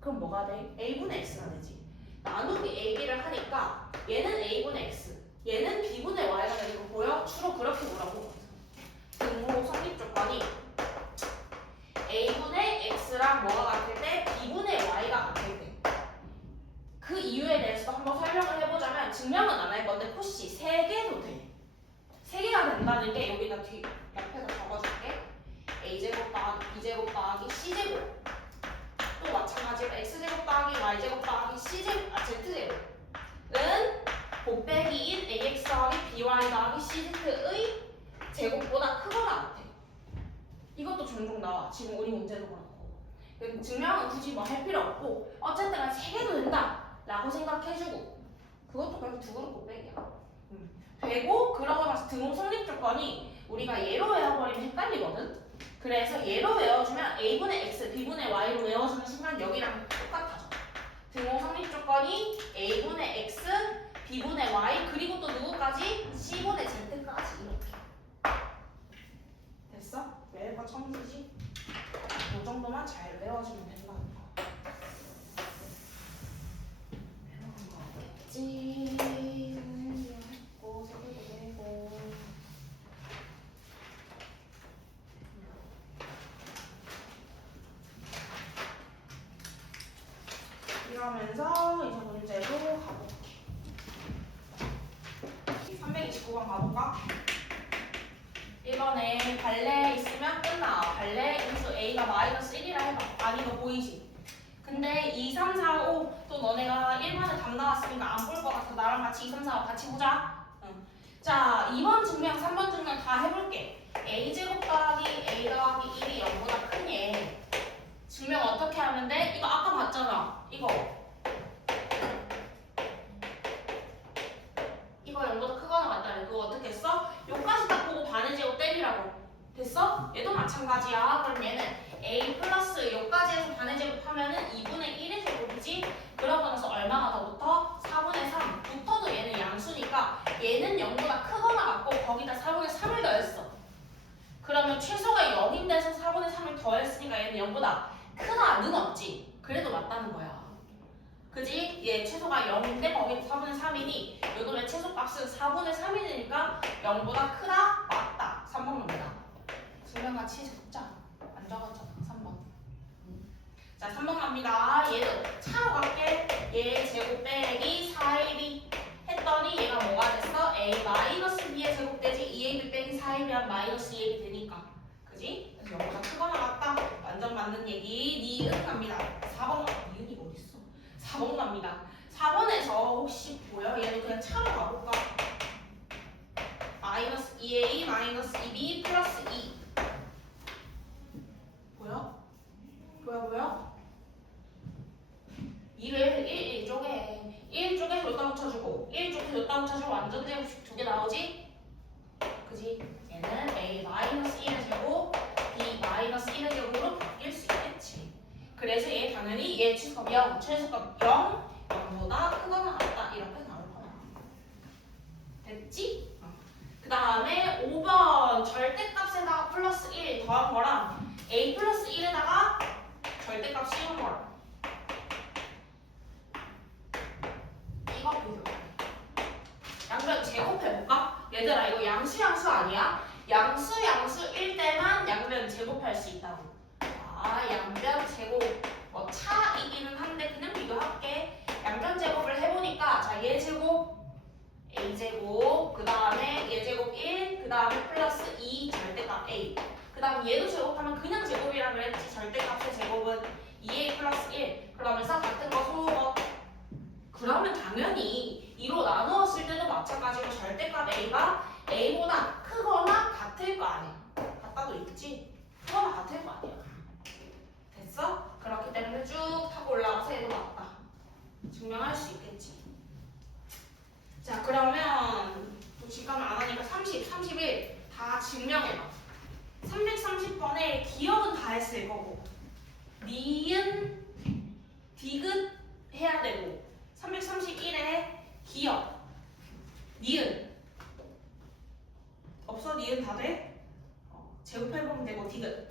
그럼 뭐가 돼? A분의 X가 되지. 나누기 AB를 하니까 얘는 A분의 X 얘는 B분의 Y가 되는 거 보여? 주로 그렇게 물어보거든. 등호 성립 조건이 A분의 X랑 뭐가 같을 때 B분의 Y가 같을 때 그 이유에 대해서도 한번 설명을 해보자면 증명은 안 할 건데 푸시 3개도 돼. 3개가 된다는 게 여기다 뒤 옆에서 적어줄게. A제곱 더하기 B제곱 더하기 C제곱 또 마찬가지로 X제곱 더하기 Y제곱 더하기 Z제곱은 곱빼기인 AX 더하기 BY 더하기 CZ의 제곱보다 크거나 같아. 이것도 종종 나와. 지금 우리 문제도 그렇고. 증명은 굳이 뭐 할 필요 없고 어쨌든 간에 3개도 된다 라고 생각해주고 그것도 결국 두 그릇 곱빼기야. 되고 그러고 나서 등호 성립 조건이 우리가 얘로 외워버리면 헷갈리거든. 그래서 얘로 외워주면 A분의 X, B분의 Y로 외워주는 순간 여기랑 똑같아져. 등호 성립 조건이 A분의 X, B분의 Y 그리고 또 누구까지? C분의 Z까지 이렇게. 됐어? 외울 거 처음 쓰지? 이 정도만 잘 외워주면 된다는 거. 외우는 거 없겠지. 했고 세개도 되고. 이러면서 이제 문제로 가볼게. 329번 가볼까? 1번에 발레 있으면 끝나. 발레 인수 A가 마이너스 1이라 해봐. 아니 너 보이지? 근데 2, 3, 4, 5 또 너네가 1번에 답 나왔으니까 안 볼 것 같아. 나랑 같이 2, 3, 4, 5 같이 보자. 응. 자 2번 증명, 3번 증명 다 해볼게. A제곱 더하기 A 더하기 1이 0보다 큰 얘. 증명 어떻게 하면 돼? 이거 아까 봤잖아. 이거 됐어? 얘도 마찬가지야. 그럼 얘는 a 플러스 요까지에서 반의 제곱하면은 2분의 1의 제곱이지. 그러고 나서 얼마가 더 붙어? 4분의 3. 붙어도 얘는 양수니까 얘는 0보다 크거나 같고 거기다 4분의 3을 더했어. 그러면 최소가 0인 데서 4분의 3을 더했으니까 얘는 0보다 크다는 없지. 그래도 맞다는 거야. 그지? 얘 최소가 0인데 거기 4분의 3이니 요놈의 최소값은 4분의 3이니까 0보다 크다? 맞다. 3번 갑니다. 증명가치 적자. 안 적었잖아. 3번. 자 3번 갑니다. 얘도 차로 갈게. 얘 제곱 빼기 4ab 했더니 얘가 뭐가 됐어? a 마이너스 b의 제곱 되지. 2ab 빼기 4ab이면 마이너스 2ab 되니까. 그지? 그래서 0보다 크거나 같다. 완전 맞는 얘기. 니은 갑니다. 4번. 니은이 어딨어? 4번 갑니다. 4번에서 혹시 보여? 얘는 그냥 차로 가볼까? 마이너스 2a 마이너스 2b 플러스 2 보여? 보여? 2를 1쪽에 여기다 붙여주고 1쪽에 여기다 붙여주고 완전 제곱식 2개 나오지? 그지? 얘는 a 마이너스 1의 제곱 b 마이너스 1의 제곱으로 바뀔 수 있겠지. 그래서 얘 당연히 얘 최소값 0, 최소값 0, 0보다 크거나 같다 이렇게 나올 거야. 됐지? 그 다음에 5번 절대값에다가 플러스 1 더한 거랑 a 플러스 1에다가 절대값 씌운 거랑 이거 비교. 양변 제곱해볼까? 얘들아 이거 양수 아니야? 양수일 때만 양변 제곱할 수 있다고. 양변 제곱 뭐 차이기는 한데 그냥 비교할게. 양변 제곱을 해보니까 자 얘 제곱 a 제곱 그 다음에 얘 제곱 1 그 다음에 플러스 2 절대값 a 그 다음 얘도 제곱하면 그냥 제곱이라 그랬지. 절대값의 제곱은 2a 플러스 1 그러면서 같은 거 소거. 그러면 당연히 2로 나누었을 때도 마찬가지로 절대값 a가 a보다 크거나 같을 거 아니야. 같다도 있지. 크거나 같을 거 아니야. 됐어? 그렇기 때문에 쭉 타고 올라가서 얘도 맞다. 증명할 수 있겠지. 자 그러면 또 직감을 안 하니까 30, 31 다 증명해봐. 330번에 기억은 다 했을 거고 니은, 디귿 해야 되고 331에 기억, 니은 없어? 니은 다 돼? 제곱해보면 되고 디귿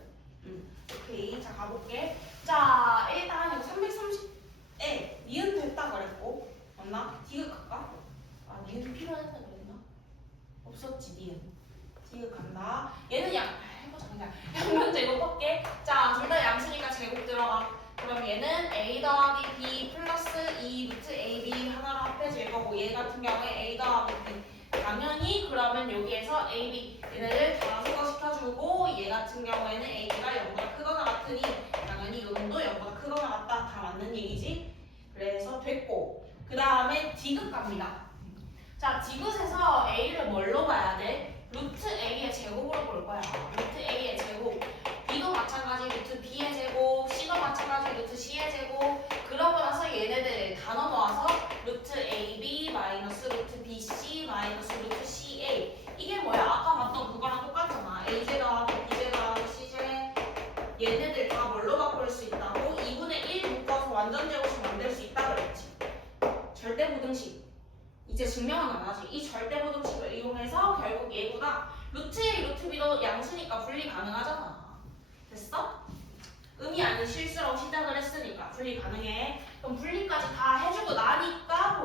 오케이. 자 가볼게. 자 일단 이거 330에 니은 됐다 그랬고 맞나? 디귿 갈까? 니은 필요했다 그랬나? 없었지 니은. 디귿 간다. 얘는 해보자 그냥. 양변 제곱할게. 자 둘 다 양수니까 제곱 들어가. 그럼 얘는 a 더하기 b 플러스 2 루트 ab 하나로 합해질 거고 얘 같은 경우에 a 더하기 b 당연히 그러면 여기에서 a, b 얘네를 다 소거시켜주고 얘 같은 경우에는 a가 0보다 크거나 같으니 당연히 요놈도 0보다 크거나 같다. 다 맞는 얘기지. 그래서 됐고 그 다음에 디귿 갑니다. 자 디귿에서 a를 뭘로 봐야 돼? 루트 a의 제곱으로 볼 거야. 루트 a의 제곱 b도 마찬가지 루트 b의 제곱 c도 마찬가지 루트 c의 제곱 그러고 나서 얘네들 다 넘어와서 루트 ab 마이너스 루트 bc 마이너스 루트 ca 이게 뭐야? 아까 봤던 그거랑 똑같잖아. a제 더하기 b제 더하기 c제 얘네들 다 뭘로 바꿀 수 있다고? 2분의 1 묶어서 완전 제곱식 만들 수 있다 그랬지. 절대부등식 이제 증명은 안 하지. 이 절대부등식을 이용해서 결국 얘보다 루트 A, 루트 B도 양수니까 분리 가능하잖아. 됐어? 의미 아닌 실수로 시작을 했으니까 분리 가능해. 그럼 분리까지 다 해주고 나니까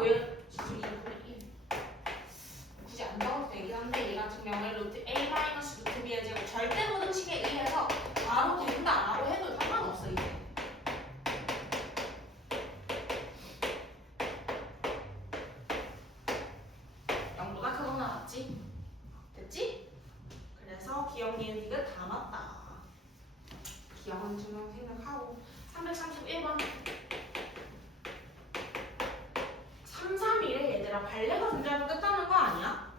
굳이 안 적어도 되긴 한데 얘 같은 경우에 루트 A 마이너스 루트 B의 제곱 절대부등식에 의해서 바로 된다라고 해도 상관없어 이제. 됐지? 그래서 기억, 니은, 디귿 다 맞다. 기억은 증명 생각하고 331번 331에 얘들아 발레가 존재하면 끝나는 거 아니야?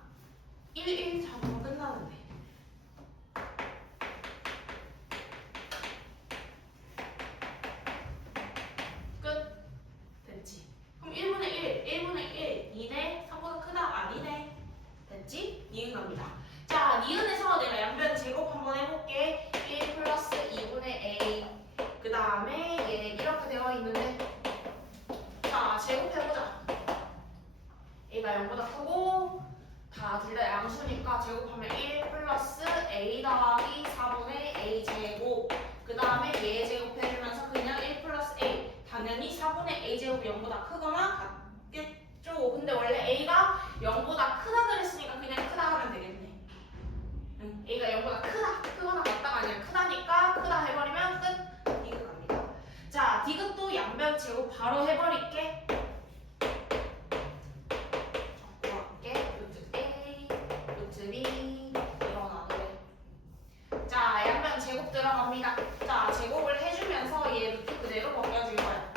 1, 1 잡으면 끝나는데 끝. 됐지? 그럼 1분의 1, 1분의 1 2네? 3보다 크다? 아니네. 됐지? 니은 갑니다. 자, 니은에서 내가 양변 제곱 한번 해볼게. 제곱 그 다음에 얘 제곱 해주면서 그냥 1 플러스 a 당연히 4분의 a 제곱이 0보다 크거나 같겠죠. 근데 원래 a가 0보다 크다 그랬으니까 그냥 크다 하면 되겠네. 응, a가 0보다 크거나 같다가 아니라 크다니까 크다 해버리면 끝. 디귿 갑니다. 자, 디귿도 양변 제곱 바로 해버릴게. 루트 a, 루트 b 일어나도 돼. 자, 양변 제곱 들어갑니다. 자, 제곱을 해주면서 얘 루트 그대로 벗겨줄 거야.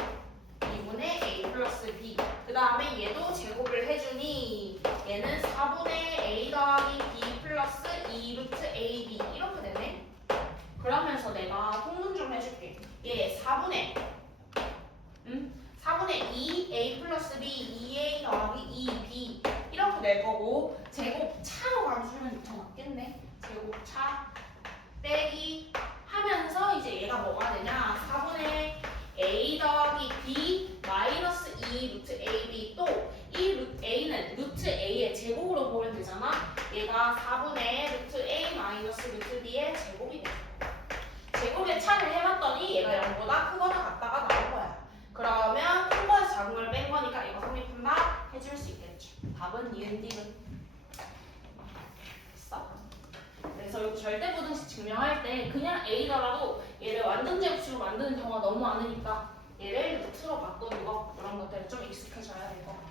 2분의 a 플러스 b. 그 다음에 얘도 제곱을 해주니 얘는 4분의 a 더하기 b 플러스 2 루트 ab 이렇게 되네. 그러면서 내가 통분 좀 해줄게. 얘 4분의 2a 플러스 b 2a 더하기 2b 이렇게 될 거고 제곱 차로 가주면 더 맞겠네. 제곱 차 빼기 하면서 이제 얘가 뭐가 되냐 4분의 a 더하기 b 마이너스 2 루트 ab 또 이 루트 a는 루트 a의 제곱으로 보면 되잖아. 얘가 4분의 루트 a 마이너스 루트 b의 제곱이 돼. 제곱의 차를 해봤더니 얘가 0보다 크거나 같다가 나올 거야. 그러면 큰 거에서 작은 걸 뺀 거니까 이거 성립한다 해줄 수 있겠죠. 답은 니은 디귿. 됐어? 그래서 이 절대부등식 증명할 때 그냥 a더라도 얘를 완전 제곱식으로 만드는 경우가 너무 많으니까 얘를 루트로 바꾸는 거 이런 것들 좀 익숙해져야 될 것 같아.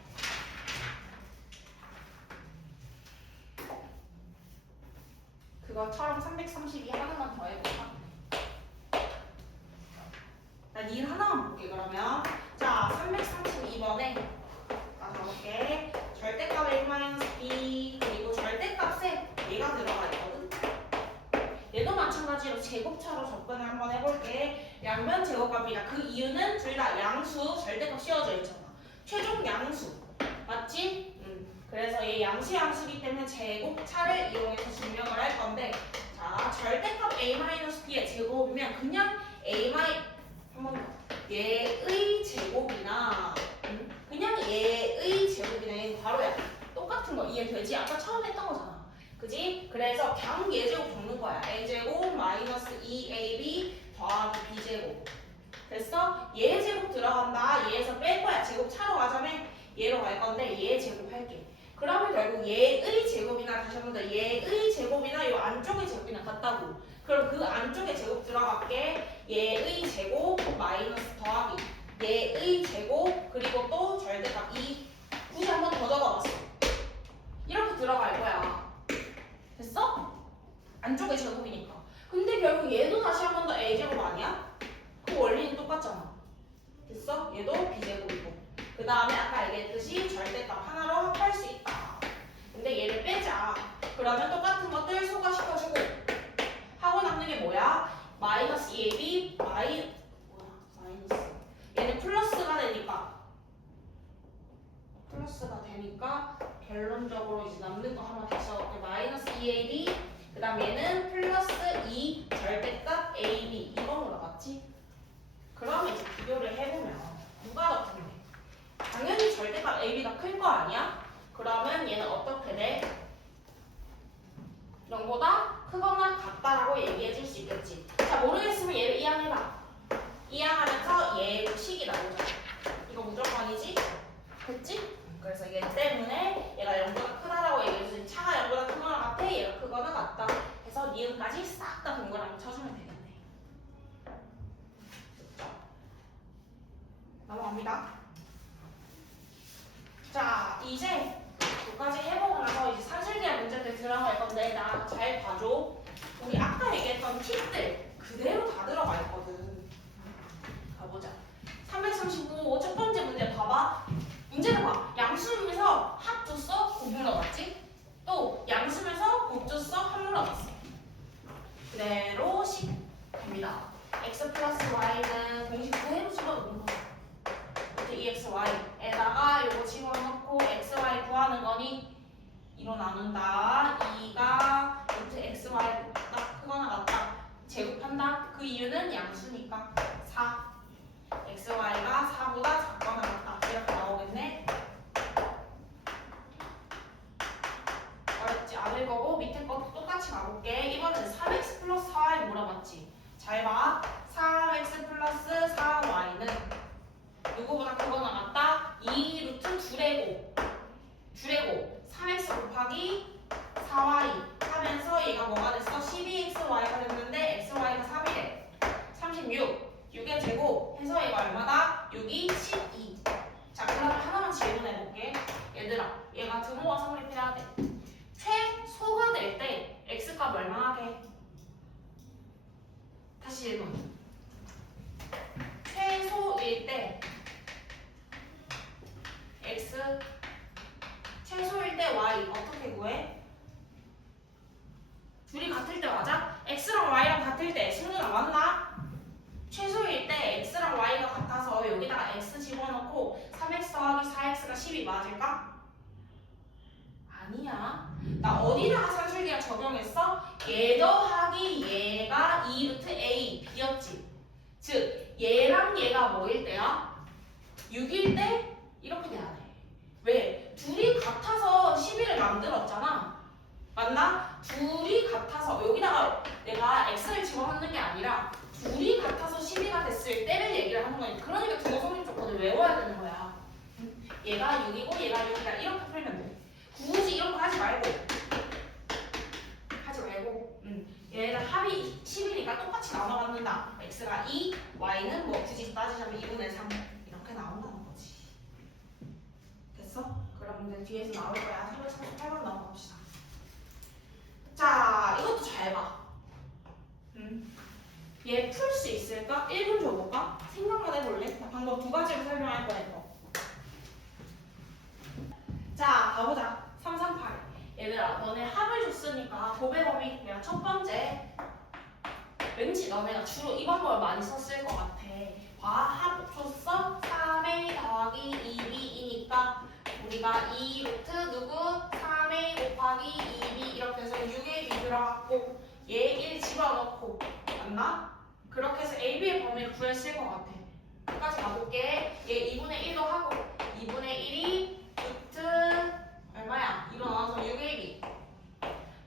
그거처럼 332 하나만 더 해볼까? 나 니은 하나만 볼게 그러면. 자, 332번에 나 가볼게. 절대값 a-b 그리고 절대값에 얘가 들어가 있거든. 얘도 마찬가지로 제곱차로 접근을 한번 해볼게. 양변 제곱값이다. 그 이유는 둘 다 양수 절대값 씌워져 있잖아. 최종 양수 맞지? 그래서 얘 양수이기 때문에 제곱차를 이용해서 증명을 할 건데 자 절대값 a-b의 제곱이면 그냥 얘의 제곱이나 그냥 얘의 제곱이나 얘는 바로야. 똑같은 거 이해되지? 아까 처음에 했던 거잖아. 그지? 그래서 그냥 얘 제곱 적는 거야. a제곱 마이너스 2ab 더하기 b제곱. 됐어? 얘 제곱 들어간다. 얘에서 뺄 거야. 제곱 차로 가자면 얘로 갈 건데 얘 제곱 할게. 그러면 결국 얘의 제곱이나 다시 한번 더 얘의 제곱이나 이 안쪽의 제곱이나 같다고. 그럼 그 안쪽에 제곱 들어갈게. 얘의 제곱 마이너스 더하기 얘의 제곱 그리고 또 절대값 2 굳이 한 번 더 적어봤어. 이렇게 들어갈 거야. 됐어? 안쪽에 제곱이니까. 근데 결국 얘도 다시 한 번 더 a제곱 아니야? 그 원리는 똑같잖아. 됐어? 얘도 b제곱이고 그 다음에 아까 얘기했듯이 절대값 하나로 합할 수 있다. 근데 얘를 빼자. 그러면 똑같은 것들 소과시켜주고 하고 남는 게 뭐야? 마이너스 2ab 마이너스 얘는 플러스가 되니까 결론적으로 이제 남는 거 하나 다시 적을게. 마이너스 2ab 그 다음 얘는 플러스 2 절대값 ab 이걸로 나왔지? 그러면 이제 비교를 해보면 누가 더 큰데? 당연히 절대값 ab가 클 거 아니야? 그러면 얘는 어떻게 돼? 0보다 크거나 같다라고 얘기해 줄 수 있겠지. 자, 모르겠으면 얘를 이항해봐. 이항하면서 얘 식이 나오잖아. 이거 무조건이지? 됐지? 그래서 얘 때문에 얘가 0보다 크다라고 얘기해 주지. 차가 0보다 크거나 같아, 얘가 크거나 같다. 해서 니은까지 싹 다 동그라미 쳐주면 되겠네. 넘어갑니다. 자, 이제 여기까지 해보고 나서 이제 사실대학 문제들 들어갈 건데 나 잘 봐줘. 우리 아까 얘기했던 팁들 그대로 다 들어가 있거든. 가보자. 335 첫 번째 문제 봐봐. 문제를 봐. 양수면서 합 줬어? 곱 물어봤지? 또 양수면서 곱 줬어? 합 물어봤어. 그대로 식 갑니다. x 플러스 y는 공식 그대로 집어넣는 거야. EXY에다가 요거 집어넣고 XY 구하는 거니 2로 나눈다. 2가 루트 XY보다 크거나 같다. 제곱한다. 그 이유는 양수니까 4. XY가 4보다 작거나 같다. 이렇게 나오겠네. 어렵지 않을 거고 밑에 것도 똑같이 가볼게. 이번엔 3x 플러스 4y 물어봤지. 잘 봐. 3x 플러스 4y는 누구보다 크거나 같다? 2 루트 2래고 3x 곱하기 4y 하면서 얘가 뭐가 됐어? 12xy가 됐는데 xy가 3이래. 36 6의 제곱 해서 얘가 얼마다? 6이 12. 자, 그다음에 하나만 질문해볼게. 얘들아, 얘가 등호와 성립해야 돼. 최소가 될 때 x값 얼마 하게? 다시 질문. 최소일 때 x, 최소일 때 y 어떻게 구해? 둘이 같을 때 맞아? x랑 y랑 같을 때 승리가 맞나? 최소일 때 x랑 y가 같아서 여기다가 x 집어넣고 3x 더하기 4x가 10이 맞을까? 아니야. 나 어디다가 산술기가 적용했어? 얘 더하기 얘가 2루트 a b였지. 즉 얘랑 얘가 뭐일 때야? 6일 때 이렇게 돼야 돼. 왜? 둘이 같아서 11을 만들었잖아. 맞나? 둘이 같아서 여기다가 내가 x를 집어넣는 게 아니라 둘이 같아서 12가 됐을 때를 얘기를 하는 거니까. 그러니까 등호 성립 조건을 외워야 되는 거야. 얘가 6이고 얘가 6이다 이렇게 풀면 돼. 굳이 이런 거 하지 말고 얘네들 합이 10이니까 똑같이 나눠 갖는다. x가 2, y는 뭐 굳이 따지자면 2분의 3 이렇게 나온다는 거지. 됐어? 그럼 문제 뒤에서 나올 거야. 338번 넘어갑시다. 자, 이것도 잘 봐. 얘 풀 수 있을까? 1분 줘볼까? 생각만 해볼래? 나 방법 두 가지로 설명할 거야. 자, 가보자. 338. 얘들아, 너네 합을 줬으니까 고배 범위 그냥 첫 번째. 왠지 너네가 주로 이 방법을 많이 썼을 것 같아. 봐, 합 줬어? 3a 더하기 2b이니까 우리가 2 루트 누구? 3a 곱하기 2b 이렇게 해서 6의 b 들어갔고 얘 1 집어넣고 맞나? 그렇게 해서 ab의 범위를 구했을 것 같아. 끝까지 가볼게. 얘 2분의 1도 하고 2분의 1이 루트 얼마야? 일어나서 6ab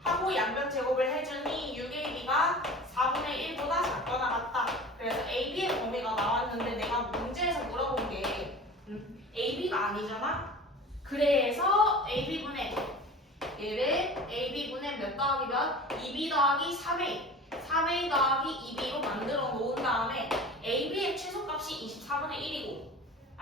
하고 양변 제곱을 해주니 6ab가 4분의 1보다 작거나 같다. 그래서 ab의 범위가 나왔는데 내가 문제에서 물어본 게 ab가 아니잖아? 그래서 ab분의 얘를 ab분의 몇 더하기 몇? 2b 더하기 3a 3a 더하기 2b로 만들어 놓은 다음에 ab의 최소값이 24분의 1이고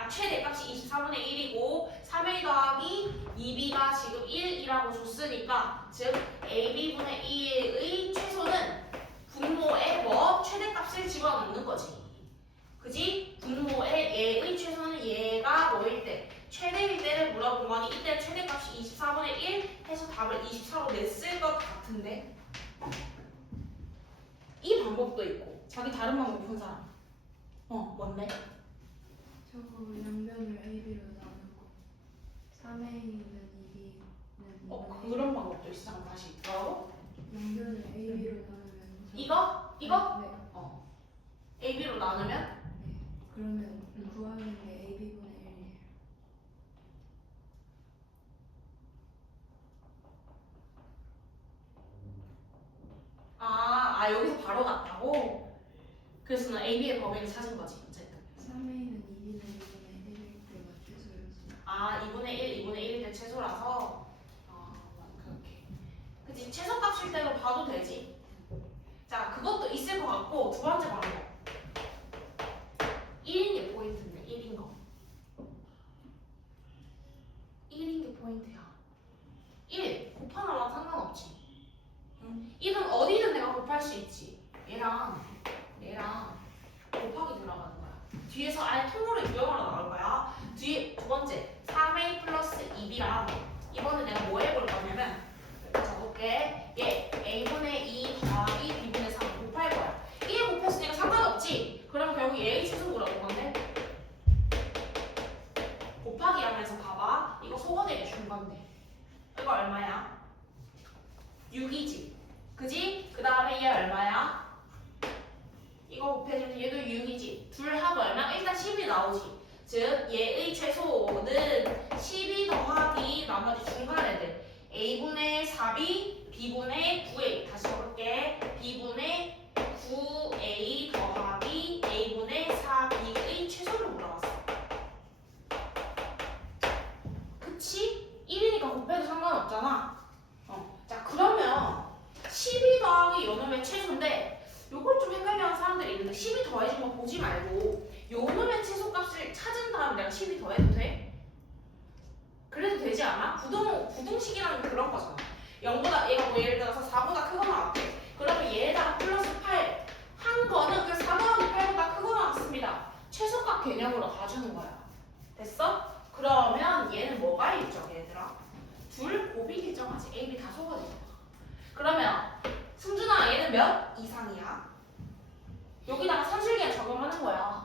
최대값이 24분의 1이고 3a 더하기 2b가 지금 1이라고 줬으니까 즉 ab분의 2의 최소는 분모에 뭐? 최대값을 집어넣는 거지. 그지? 분모에 얘의 최소는 얘가 뭐일 때? 최대일 때를 물어본 거니 이때 최대값이 24분의 1 해서 답을 24로 냈을 것 같은데 이 방법도 있고 자기 다른 방법 본 사람 뭔데? 저거 양변을 AB로 나누고 3A는 2B는 그런 방법도 있어. 잠깐 다시 뭐라고? 양변을 AB로 나누면 이거? 네. AB로 나누면? 네. 그러면 구하는 게 AB분의 1이에요. 여기서 바로 갔다고? 그래서 는 AB의 범위를 찾은 거지 어쨌든 3A는 2B는 2분의 1일 때 맞춰서였어요. 2분의 1, 2분의 1일 때 최소라서 그렇게 그치 최소값일 때로 봐도 되지. 자 그것도 있을 것 같고 두 번째 방법 1인 게 포인트인데 1인 거 1인 게 포인트야. 1 곱하나랑 상관없지. 1은 어디든 내가 곱할 수 있지. 얘랑 곱하기 들어가는 거야. 뒤에서 아예 통로를 유형으로 나올 거야. 뒤에 두 번째 3a 플러스 2b랑 이번에 내가 뭐 해볼 거냐면 적을게. 얘 a분의 2 더하기 b분의 3 곱할 거야. 1에 곱했으니까 상관없지. 그러면 결국 얘의 최소 물어본 건데 곱하기 하면서 봐봐. 이거 소거되게 준 건데 이거 얼마야? 6이지. 그지? 그 다음에 얘 얼마야? 이거 곱해주면 얘도 6이지. 둘 합 얼마? 일단 10이 나오지. 즉 얘의 최소는 12 더하기 나머지 중간 애들 a분의 4b, b분의 9a 다시 해볼게. b분의 9a 10이 더해도 돼? 그래도 되지 않아? 부등식이라는 게 그런 거잖아. 0보다 얘가 뭐 예를 들어서 4보다 크거나 같아. 그러면 얘에다가 플러스 8 한 거는 그 4 더하기 8보다 크거나 같습니다. 최소값 개념으로 가주는 거야. 됐어? 그러면 얘는 뭐가 일정 얘들아? 둘 곱이 일정하지. A, B 다 속아내잖아. 그러면 승준아 얘는 몇 이상이야? 여기다가 산술기에 적용하는 거야.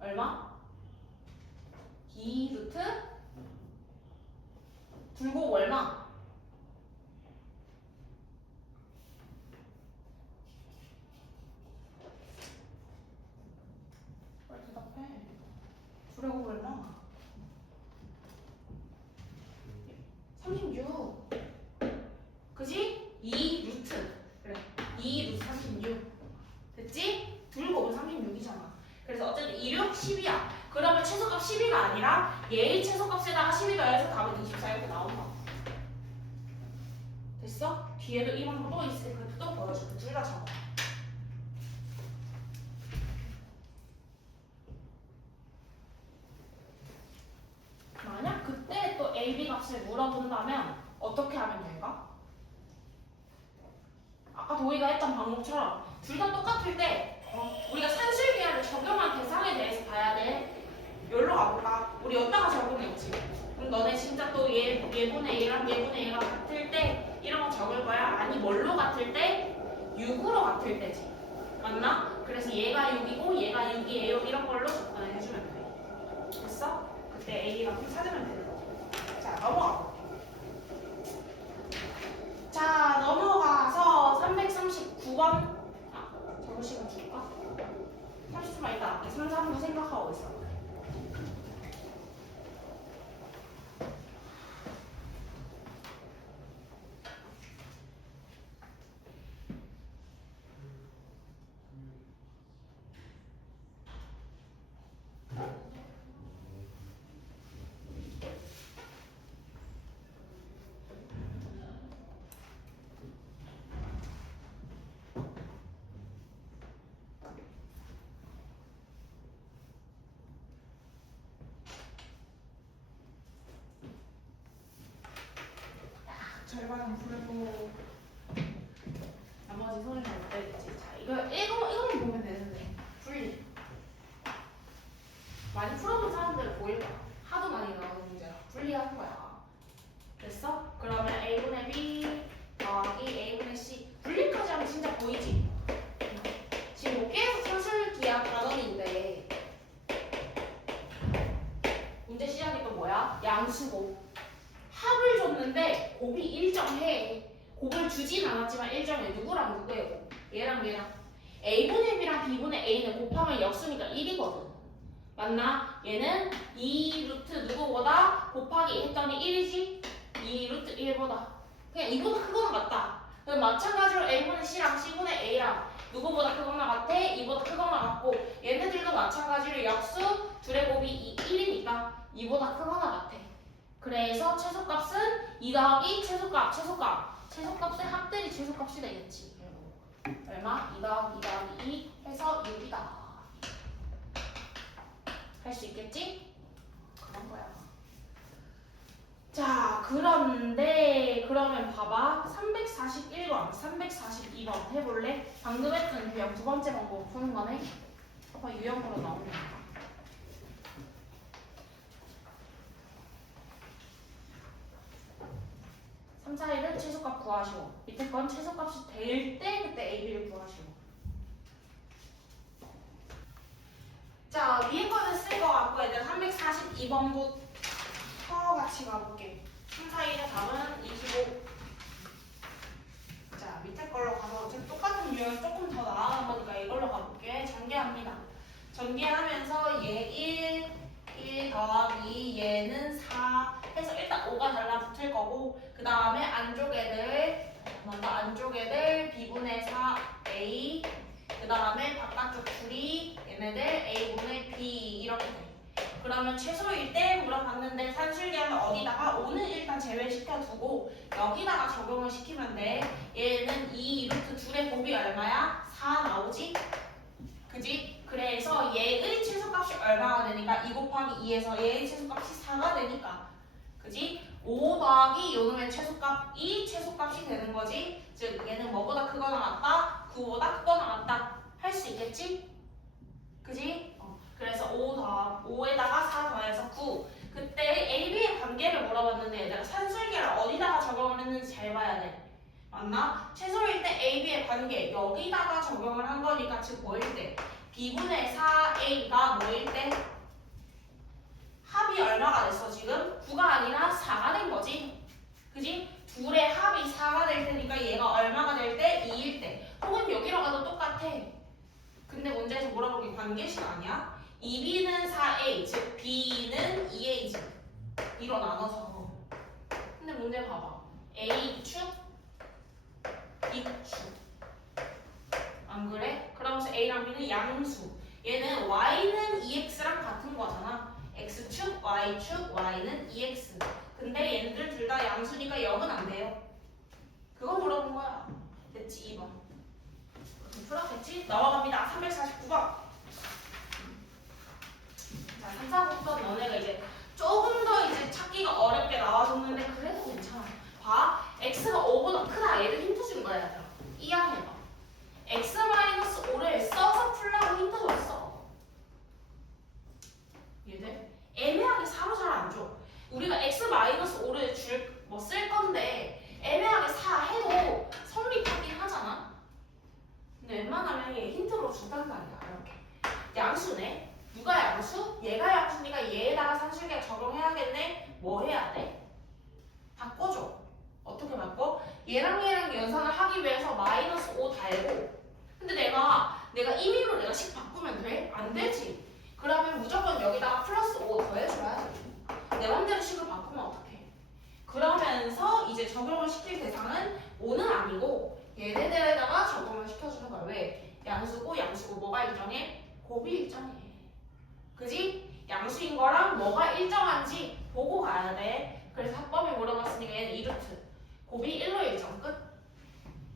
얼마? 2 루트 둘곱 얼마? 빨리 대답해. 둘의 곱 얼마? 36. 그지? 2 루트. 그래. 2 루트 36. 됐지? 둘 곱은 36이잖아. 그래서 어쨌든 2, 6, 10이야. 그러면 최소값 12가 아니라 얘의 최소값에다가 12 더해서 답은 24 이렇게 나온다. 됐어? 뒤에도 이 방법 또 있으니 그것도 또 보여줄게. 둘 다 적어. 만약 그때 또 A, B 값을 물어본다면 어떻게 하면 될까? 아까 도희가 했던 방법처럼 둘 다 똑같을 때 우리가 산술기하를 적용한 대상에 대해서 봐야 돼. 여기로 가볼까? 우리 여기다가 적용했지. 그럼 너네 진짜 또 얘분의 얘랑 얘분의 얘가 같을 때 이런 거 적을 거야? 아니 뭘로 같을 때? 6으로 같을 때지. 맞나? 그래서 얘가 6이고 얘가 6이에요. 이런 걸로 접근을 해주면 돼. 됐어? 그때 A 값을 찾으면 되는 거지. 자 넘어가 볼게. 자 넘어가서 339번 저거 시간 줄까? 30초만 있다 할게. 3, 4분 생각하고 있어. 절반은 풀고 나머지 손을 잘 떼겠지. 자 이거만 보면 되는데 분리 많이 풀어본 사람들은 보일 거야. 하도 많이 나오는 문제라 분리하는 거야. 됐어? 그러면 A분의 B 더하기 A분의 C 분리까지 하면 진짜 보이지? 지금 뭐 계속 산술기하 단원인데 문제 시작이 또 뭐야? 양수곱 합을 줬는데 곱이 일정해. 곱을 주진 않았지만 일정해. 누구랑 누구의 곱? 얘랑 얘랑. A분의 B랑 B분의 A는 곱하면 역수니까 1이거든. 맞나? 얘는 2 루트 누구보다 곱하기 했더니 1이지? 2 루트 1보다. 그냥 2보다 크거나 같다. 그럼 마찬가지로 A분의 C랑 C분의 A랑 누구보다 크거나 같아? 2보다 크거나 같고 얘네들도 마찬가지로 역수 둘의 곱이 1이니까 2보다 크거나 같아. 그래서 최소값은 2 더하기 최소값의 합들이 최소값이 되겠지. 얼마? 2 더하기 2 해서 6이다. 할 수 있겠지? 그런 거야. 자, 그런데 그러면 봐봐. 341번, 342번 해볼래? 방금 했던 유형 두 번째 방법 푸는 거네. 봐봐, 유형으로 나오네. 3, 4, 1을 최소값 구하시고 밑에 건 최소값이 될 때 그때 A, B를 구하시고. 자 위에 거는 쓸 거 같고 얘들 342번부터 같이 가볼게. 3, 4, 1의 답은 25. 자 밑에 걸로 가서 어차피 똑같은 유형이 조금 더 나아간 거니까 이걸로 가볼게. 전개합니다. 전개하면서 얘 1 더하기 얘는 4 해서 일단 5가 달라붙을 거고 그 다음에 안쪽 애들 B분의 4A 그 다음에 바깥쪽 둘이 얘네들 A분의 B 이렇게 돼. 그러면 최소일 때 물어봤는데 산술기하면 어디다가 5는 일단 제외시켜 두고 여기다가 적용을 시키면 돼. 얘는 2 루트 둘의 곱이 얼마야? 4 나오지? 그지? 그래서 얘의 최소값이 얼마가 되니까 2 곱하기 2에서 얘의 최소값이 4가 되니까 그지? 5 더하기 요놈의 최소값이 최소값이 되는 거지. 즉 얘는 뭐보다 크거나 같다? 9보다 크거나 같다 할 수 있겠지? 그지? 그래서 5에다가 4 더해서 9. 그때 A, B의 관계를 물어봤는데 내가 산술계를 어디다가 적용을 했는지 잘 봐야 돼. 맞나? 최소일 때 A, B의 관계 여기다가 적용을 한 거니까 즉 뭐일 때? B분의 4A가 뭐일 때? 합이 얼마가 됐어 지금? 9가 아니라 4가 된 거지. 그지? 둘의 합이 4가 될 테니까 얘가 얼마가 될 때? 2일 때. 혹은 여기로 가도 똑같아. 근데 문제에서 물어보기 관계식 아니야? 2B는 4A, 즉 B는 2A지. 이로 나눠서. 근데 문제 봐봐. A축, B축. 안 그래? 그러면서 A랑 B는 양수. 얘는 Y는 2X랑 같은 거잖아. X축, Y축, Y는 2X. 근데 얘네들 둘 다 양수니까 0은 안 돼요. 그거 물어본 거야. 됐지? 2번. 풀었겠지? 넘어갑니다. 349번. 자, 3, 4, 9번 너네가 이제 조금 더 이제 찾기가 어렵게 나와줬는데 그래도 괜찮아. 봐. X가 5보다 크다. 얘들 힌트 준 거야, 얘들아. 이해해봐. X-5를 써서 풀라고 힌트 줬어. 얘들 애매하게 4로 잘 안 줘. 우리가 X-5를 쓸 건데 애매하게 4 해도 성립하긴 하잖아. 근데 웬만하면 얘 힌트로 준단 말이야. 이렇게 양수네. 누가 양수? 얘가 양수니까 얘에다가 산술계 적용해야겠네. 뭐 해야 돼? 바꿔줘. 어떻게 바꿔? 얘랑 연산을 하기 위해서 -5 달고. 근데 내가 임의로 내가 식 바꾸면 돼? 안 되지. 그러면 무조건 여기다가 +5 더해줘야 돼. 내 맘대로 식을 바꾸면 어떡해? 그러면서 이제 적용을 시킬 대상은 5는 아니고 얘네들에다가 적용을 시켜주는 거야. 왜? 양수고 뭐가 일정해? 곱이 일정해. 그지? 양수인 거랑 뭐가 일정한지 보고 가야 돼. 그래서 합법이 물어봤으니까 얘는 2루트. 곱이 1로 일정 끝.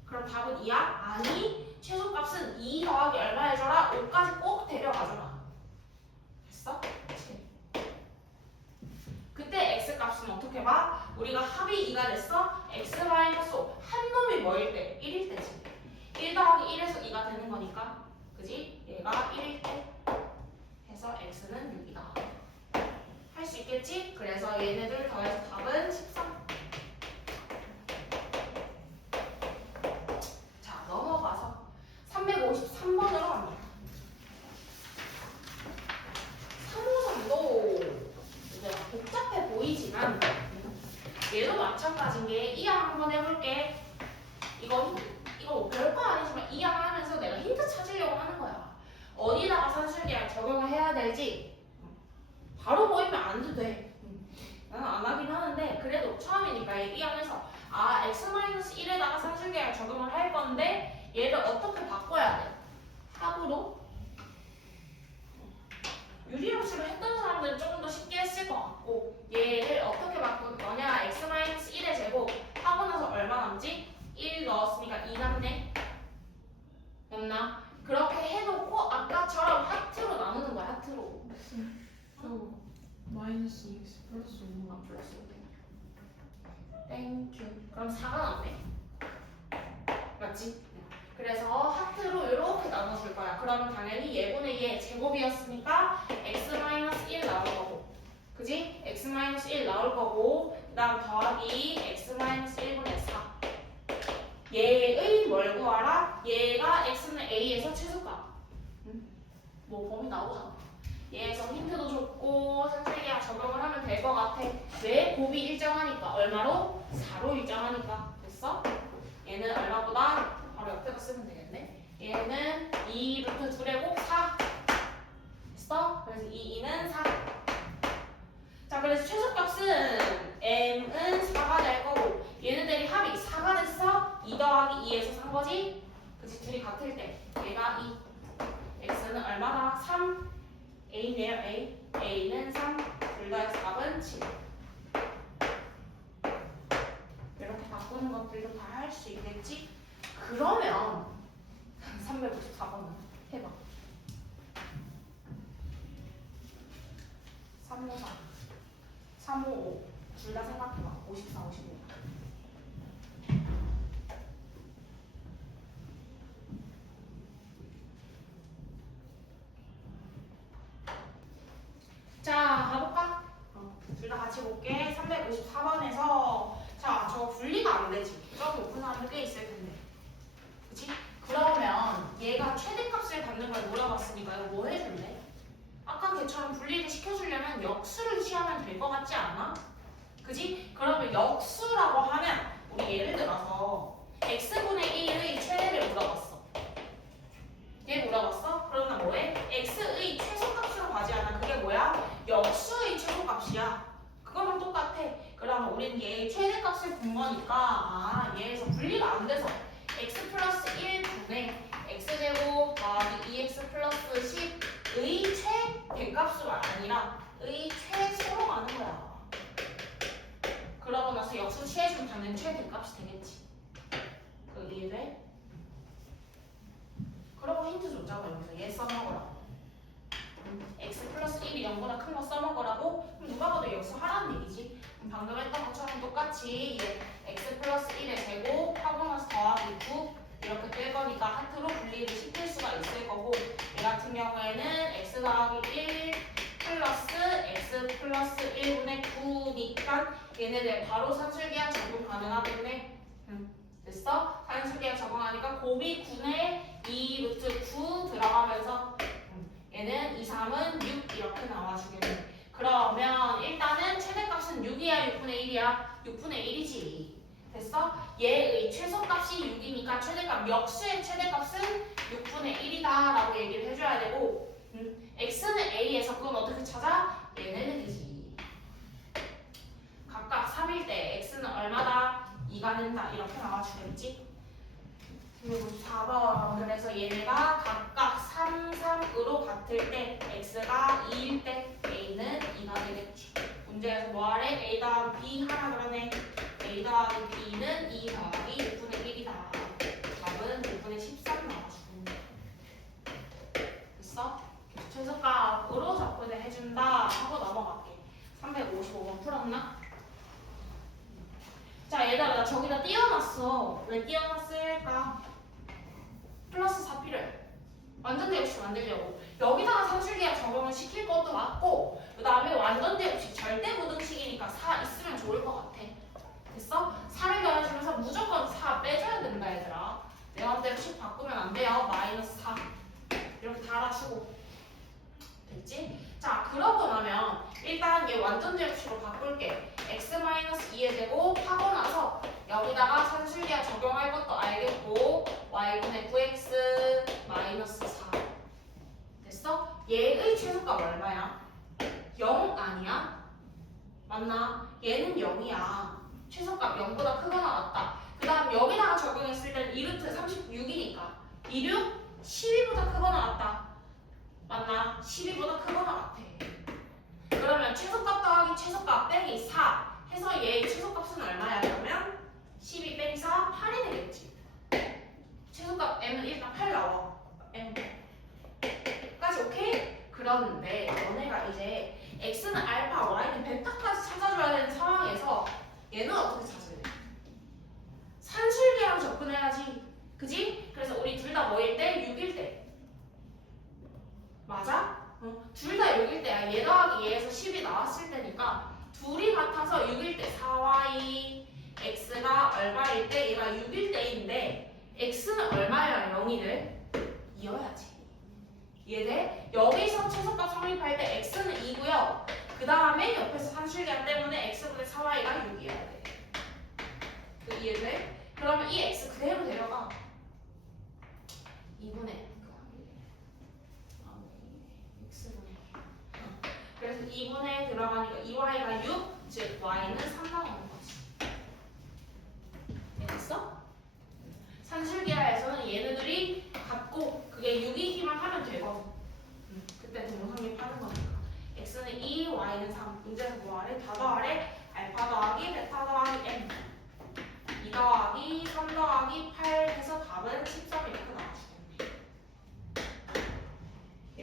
그럼 답은 2야? 아니, 최소값은 2 더하기 얼마 해줘라? 5까지 꼭 데려가줘라. 됐어? 그치? 그때 x값은 어떻게 봐? 우리가 합이 2가 됐어? x-5 한 놈이 뭐일 때? 1일 때지. 1 더하기 1에서 2가 되는 거니까. 그지? 얘가 1일 때 해서 x는 6이다. 할 수 있겠지? 그래서 얘네들 더해서 답은 13. 자, 넘어가서 353번으로 갑니다. 353도 복잡해 보이지만 얘도 마찬가지인 게 이항 한번 해볼게. 이거 뭐 별거 아니지만 이항 하면서 내가 힌트 찾으려고 하는 거야. 어디다가 산술계를 적용을 해야 될지 바로 보이면 안 해도 돼. 나는 안 하긴 하는데 그래도 처음이니까 이항에서 x-1에다가 산술계를 적용을 할 건데 얘를 어떻게 바꿔야 돼? 합으로? 유리함수를 했던 사람들은 조금 더 쉽게 했을 것 같고 얘를 어떻게 바꿀 거냐? x-1의 제곱 하고 나서 얼마 남지? 1 넣었으니까 2 남네. 됐나? 그렇게 해놓고 아까처럼 하트로 나누는 거야. 하트로. -2x +5 아, 플러스 5. 땡큐. 그럼 4가 남네. 맞지? 그래서 하트로 이렇게 나눠줄 거야. 그러면 당연히 얘분의 얘 제곱이었으니까 x-1 나올 거고. 그지? x-1 나올 거고 그 다음 더하기 x-1분의 4. 얘의 뭘 구하라? 얘가 x는 a에서 최소값. 뭐 범위 나오잖아. 얘에서 힌트도 줬고 산술계약 적용을 하면 될 것 같아. 왜? 곱이 일정하니까. 얼마로? 4로 일정하니까. 됐어? 얘는 얼마보다? 바로 옆에다 쓰면 되겠네. 얘는 2루트 2의 곱 4. 됐어? 그래서 2는 4. 자, 그래서 최소값은 m은 4가 될 거고 얘네들이 합이 4가 됐어? 2 더하기 2에서 산 거지? 그치? 둘이 같을 때 얘가 2. x는 얼마다? 3. a네요. a는 3. 둘 다 해서 답은 7. 이렇게 바꾸는 것들도 다 할 수 있겠지? 그러면 394번은 해봐. 354 355 둘 다 생각해봐 54 55 자, 가볼까? 둘 다 같이 볼게. 354번에서 자, 저거 분리가 안 되지. 저기 오픈 사람들 꽤 있을 텐데. 그치? 그러면 얘가 최대값을 받는 걸 물어봤으니까 이거 뭐 해줄래? 아까 걔처럼 분리를 시켜주려면 역수를 취하면 될 것 같지 않아? 그지? 그러면 역수라고 하면 우리 예를 들어서 x분의 1의 최대를 물어봤어. 얘 물어봤어? 그러면 뭐해? x의 최소값으로 가지 않아. 그게 뭐야? 역수의 최소값이야. 그거랑 똑같아. 그러면 우린 얘 최대값을 본 거니까 아 얘에서 분리가 안 돼서 x 플러스 1분의 x제곱 더하기 2x 플러스 10의 최대값수가 아니라 의 최소로 가는 거야. 그러고 나서 역수 취해주면 당연히 최대값이 되겠지. 그 이해돼? 그러고 힌트 줬잖아 여기서 얘 써먹으라고. x 플러스 1이 0보다 큰 거 써먹으라고? 그럼 누가 봐도 역수 하라는 얘기지. 그럼 방금 했던 것처럼 똑같이 얘 x 플러스 1의 제곱 하고 나서 더하기 9 이렇게 뜰 거니까 하트로 분리를 시킬 수가 있을 거고 얘 같은 경우에는 x 더하기 1 플러스 x 플러스 1분의 9니까 얘네들 바로 산술계약 적용 가능하겠네. 됐어? 산술계약 적용하니까 곱이 9에 2 루트 9 들어가면서 얘는 2, 3은 6 이렇게 나와주겠네. 그러면 일단은 최대값은 6이야 6분의 1이야? 6분의 1이지. 됐어? 얘의 최소값이 6이니까 최대값 역수의 최대값은 6분의 1이다 라고 얘기를 해줘야 되고 x는 a에서 그건 어떻게 찾아? 얘는 1이지. 각각 3일 때 x는 얼마다? 2가 된다 이렇게 나와주겠지. 그리고 4번 그래서 얘네가 각각 3, 3으로 같을 때 x가 2일 때 a는 2가 되겠지. 문제에서 뭐하래? a 더하기 b 하나 그러네. a 더하기 b는 2 더하기 6분의 1이다. 답은 6분의 13 나와주는데. 됐어? 최소값으로 접근을 해준다 하고 넘어갈게. 355번 풀었나? 자 얘들아 나 저기다 띄워놨어. 왜 띄워놨을까? 플러스 4 필요해. 완전대 없이 만들려고. 여기다가 산술계약 적용을 시킬 것도 맞고 그 다음에 완전대 없이 절대 부등식이니까 4 있으면 좋을 것 같아. 됐어? 4를 더해주면서 무조건 4 빼줘야 된다 얘들아. 내 맘대로 식 바꾸면 안 돼요. 마이너스 4 이렇게 달아주고. 됐지? 자 그러고 나면 일단 얘 완전대 없이로 바꿀게. x-2의 제곱 하고 나서 여기다가 산술계약 적용할 것도 알겠고 y분의 9x 마이너스 4 됐어? 얘의 최소값 얼마야? 0 아니야? 맞나? 얘는 0이야. 최소값 0보다 크거나 같다. 그 다음 여기다가 적용했을 때는 2루트 36이니까 26, 12보다 크거나 같다. 맞나? 12보다 크거나 같아. 그러면 최소값 더하기 최소값 빼기 4 해서 얘의 최소값은 얼마야? 그러면 12 빼기 4, 8이 되겠지. 최소값 m은 일단 8 나와. m까지 오케이? 그런데 너네가 이제 x는 알파, y는 베타까지 찾아줘야 되는 상황에서 얘는 어떻게 찾을래? 산술계랑 접근해야지. 그지? 그래서 우리 둘 다 뭐일 때? 6일 때. 맞아? 둘 다 6일 때야. 얘 더하기 얘에서 10이 나왔을 때니까 둘이 같아서 6일 때 4y x가 얼마일 때 얘가 6일 때인데 x는 얼마야? 0이 돼? 2여야지. 얘네 여기서 최소값 성립할 때 x는 2고요. 그 다음에 옆에서 산술계약 때문에 x분의 4y가 6이어야 돼. 그 이해돼? 그러면 이 x 그대로 데려가. 2분의 그래서 2분의 들어가니까 2y가 6, 즉 y는 3 나오는 거지. 됐어? 산술계야에서는 얘네들이 같고 그게 6이기만 하면 되거든. 그때 동성립하는 거니까. x는 2, y는 3. 문제에서 뭐하래? 다 더하래? 알파 더하기 베타 더하기 m 2 더하기 3 더하기 8 해서 답은 13 이렇게 나와주겠네.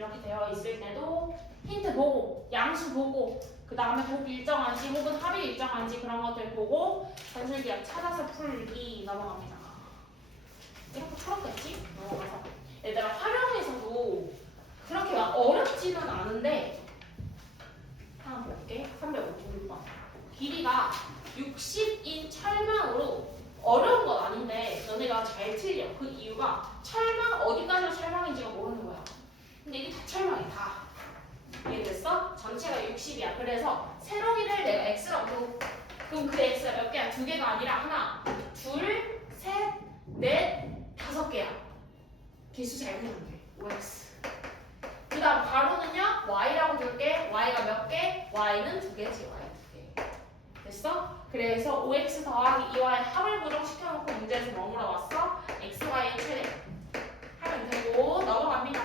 이렇게 되어 있을 때도 힌트 보고 양수 보고 그 다음에 곱 일정한지 혹은 합이 일정한지 그런 것들 보고 산술기약 찾아서 풀기 넘어갑니다. 이렇게 풀었겠지? 넘어가서 얘들아 활용에서도 그렇게 막 어렵지는 않은데 하나 볼게. 356번 길이가 60인 철망으로 어려운 건 아닌데 너네가 잘 틀려. 그 이유가 철망 어디까지가 철망인지가 모르는 거야. 근데 이게 다 철망이야 다. 이해됐어? 전체가 60이야. 그래서 세로기를 내가 x라고 줘. 그럼 그 x가 몇 개야? 두 개가 아니라 하나, 둘, 셋, 넷, 다섯 개야. 개수 잘 보면 돼. 5x. 그 다음 가로는요 y라고 줄게. y가 몇 개? y는 두 개지. y 두 개. 됐어? 그래서 5x 더하기 2y 합을 고정시켜놓고 문제에서 뭐 물어봤어? x, y의 최대 하면 되고 넘어갑니다.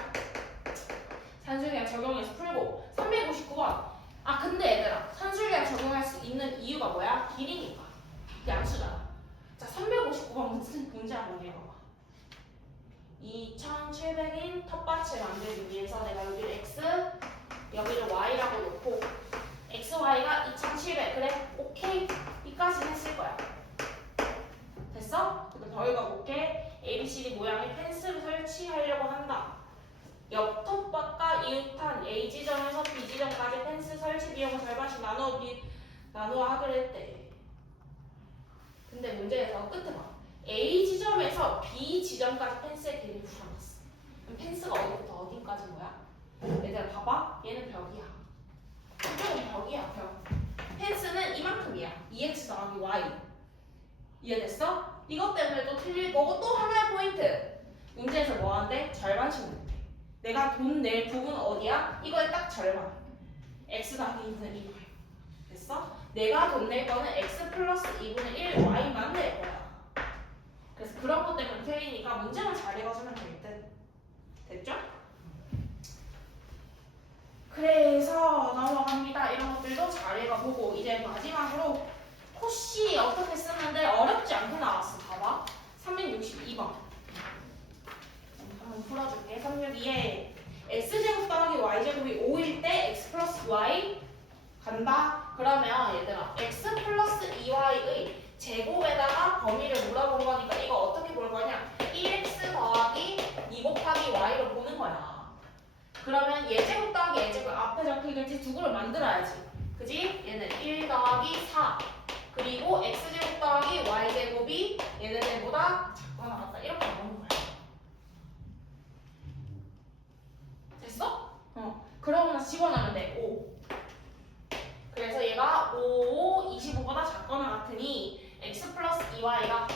산술기약 적용해서 풀고 359번. 아 근데 얘들아 산술기약 적용할 수 있는 이유가 뭐야? 길이니까. 양수잖아. 자 359번 문제 한번 읽어봐. 2700인 텃밭을 만들기 위해서 내가 여기를 x 여기를 y라고 놓고 x, y가 2700 그래? 오케이 이까지는 했을 거야. 됐어? 근데 더 읽어볼게. ABCD 모양의 펜스를 설치하려고 한다. 옆 텃밭과 이웃한 A 지점에서 B 지점까지 펜스 설치 비용을 절반씩 나누어 하기로 했대. 근데 문제에서 끝에 봐. A 지점에서 B 지점까지 펜스의 길이를 구해놨어. 그럼 펜스가 어디부터 어디까지 뭐야? 얘들아 봐봐. 얘는 벽이야. 이쪽은 벽이야 벽. 펜스는 이만큼이야. 2x 더하기 y. 이해됐어? 이것 때문에 또 틀릴 거고 또 하나의 포인트. 문제에서 뭐 하는데? 절반씩 냈대. 내가 돈 낼 부분은 어디야? 이거의 딱 절반. x 더하기 2분의 1y. 됐어? 내가 돈 낼 거는 x 플러스 2분의 1 y만 낼 거야. 그래서 그런 것 때문에 틀리니까 문제만 잘 읽어주면 될 듯. 됐죠? 그래서 넘어갑니다. 이런 것들도 잘 읽어보고 이제 마지막으로 코씨 어떻게 쓰는데 어렵지 않게 나왔어. 봐봐. 362번. 한번 풀어줄게. 362에 x제곱 더하기 y제곱이 5일 때 x 플러스 y 간다. 그러면 얘들아 x 플러스 2y의 제곱에다가 범위를 물어본 거니까 이거 어떻게 볼 거냐? 1x 더하기 2 곱하기 y로 보는 거야. 그러면 얘제곱 더하기 얘제곱 앞에 적혀있는지 두 그룹 만들어야지. 그지? 얘는 1 더하기 4 그리고 x제곱 더하기 y제곱이 얘네들보다 작거나 같다. 이렇게 나오는 거야. 됐어? 그러면 집어넣으면 돼. 5. 그래서 얘가 5, 25보다 작거나 같으니 x 플러스 2y가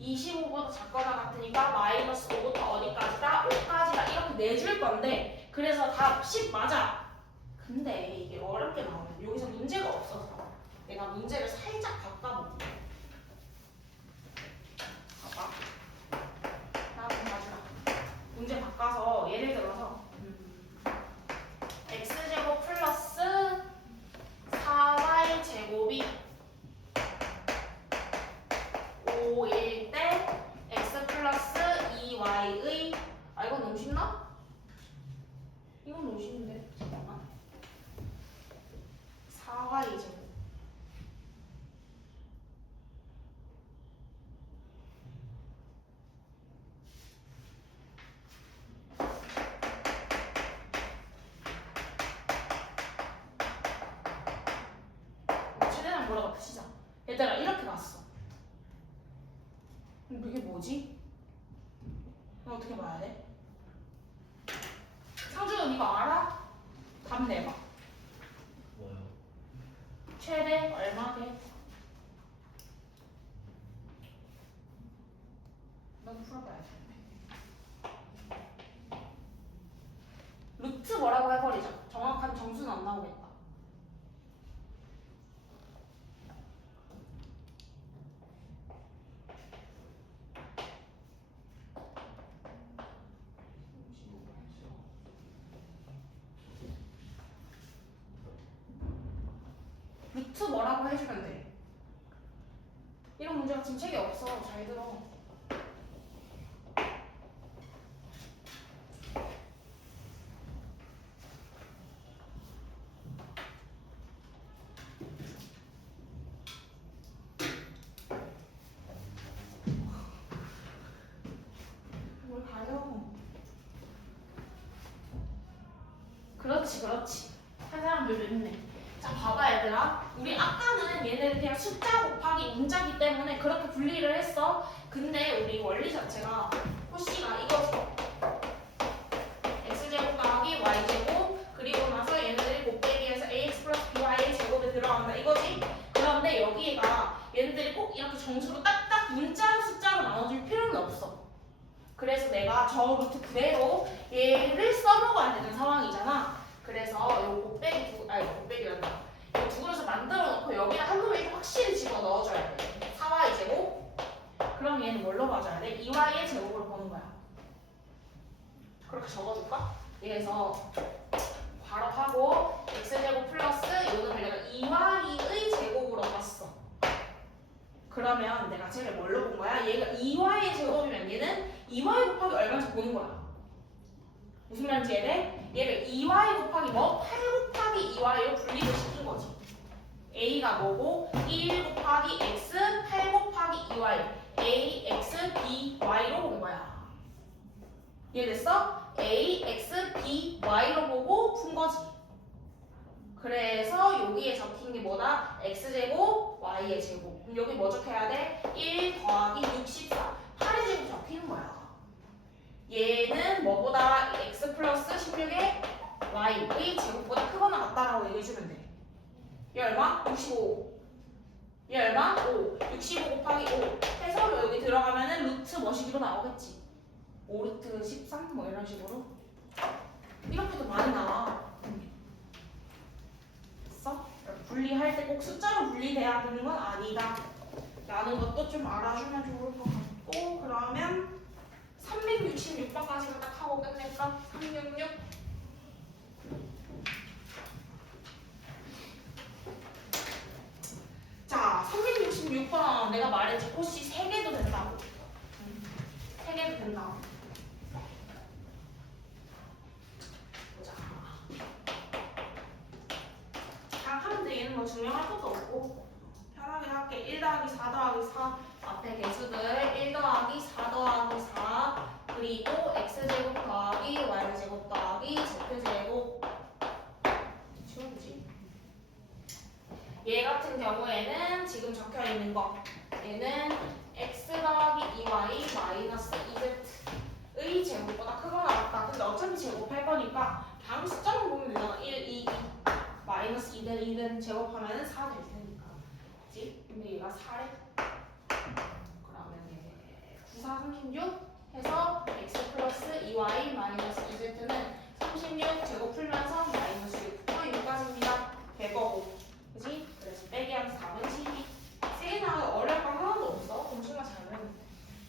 25보다 작거나 같으니까 마이너스 5부터 어디까지다? 5까지다. 이렇게 내줄 건데 그래서 답 10 맞아. 근데 이게 어렵게 나오면 여기서 문제가 없어서 내가 문제를 살짝 바꿔볼게. 봐봐. 나 좀 봐주라. 문제 바꿔서 예를 들어서 x제곱 플러스 4y 제곱이 5일 때 x 플러스 2y의 이건 너무 쉽나? 이건 너무 쉬운데 잠깐만 4y 제곱 최대한 뭐라고 푸시자. 얘들아 이렇게 났어. 이게 뭐지? 이거 어떻게 봐야 돼? 상준은 이거 알아? 답 내봐. 뭐요? 최대 얼마 돼? 너도 풀어봐야 돼. 루트 뭐라고 해버리자. 정확한 점수는 안 나오겠다. 루트 뭐라고 해주면 돼. 이런 문제가 지금 책에 없어. 잘 들어. 그렇지 그렇지. 한 사람들도 있네. 자 봐봐 얘들아. 우리 아까는 얘네를 그냥 숫자 곱하기 문자기 때문에 그렇게 분리를 했어. 근데 우리 원리 자체가 호씨가 이거죠. x제곱 더하기 y제곱 그리고 나서 얘네들이 곱빼기해서 ax 플러스 by의 제곱에 들어간다 이거지? 그런데 여기가 얘네들이 꼭 이렇게 정수로 딱딱 문자로 숫자로 나눠줄 필요는 없어. 그래서 내가 저 루트 그대로 얘를 써먹어야 되는 상황이잖아. 그래서 요 곱빼기란다. 이 두 그릇을 만들어 놓고 여기다 한 놈을 확실히 집어 넣어줘야 돼. 4y 제곱. 그럼 얘는 뭘로 봐줘야 돼? 2y의 제곱으로 보는 거야. 그렇게 적어줄까? 그래서 바로 하고 x제곱 플러스 요놈을 내가 2y의 제곱으로 봤어. 그러면 내가 쟤를 뭘로 본 거야? 얘가 2y의 제곱이면 얘는 2y 곱하기 얼마인지 보는 거야. 무슨 말인지 이해돼? 얘를 2y 곱하기 뭐? 8 곱하기 2y로 분리를 시킨 거지. a가 뭐고? 1 곱하기 x 8 곱하기 2y a, x, b, y로 본 거야. 이해됐어? a, x, b, y로 보고 푼 거지. 그래서 여기에 적힌 게 뭐다? x제곱, y의 제곱. 그럼 여기 뭐 적혀야 돼? 1 더하기 64. 8의 제곱 적히는 거야. 얘는 뭐보다 x 플러스 16의 y의 제곱보다 크거나 같다라고 얘기해주면 돼. 얘 얼마? 65. 얘 얼마? 5. 65 곱하기 5 해서 여기 들어가면은 루트 뭐식으로 나오겠지. 5루트 13? 뭐 이런 식으로. 이렇게도 많이 나와. 됐어? 분리할 때 꼭 숫자로 분리돼야 되는 건 아니다 라는 것도 좀 알아주면 좋을 것 같고, 그러면 366번까지만 딱 하고 끝낼까? 366. 자, 366번 내가 말했지. 코시 3개도 된다고. 3개도 된다고. 보자. 그냥 하면 돼. 얘는 뭐 증명할 것도 없고. 편하게 할게. 1 더하기 4 더하기 4 앞에 개수들 1 더하기 4 더하기 4 그리고 x제곱 더하기 y제곱 더하기 z제곱. 지워주지. 얘 같은 경우에는 지금 적혀 있는 거 얘는 x 더하기 2y 마이너스 2z의 제곱보다 크거나 같다. 근데 어차피 제곱할 거니까 다음 숫자만 보면 되잖아. 1, 2, 2 마이너스 2는 2는 제곱하면 4 될 테니까. 그치? 근데 얘가 4래. 그러면 얘 9, 4, 36 해서 x 플러스 2y 마이너스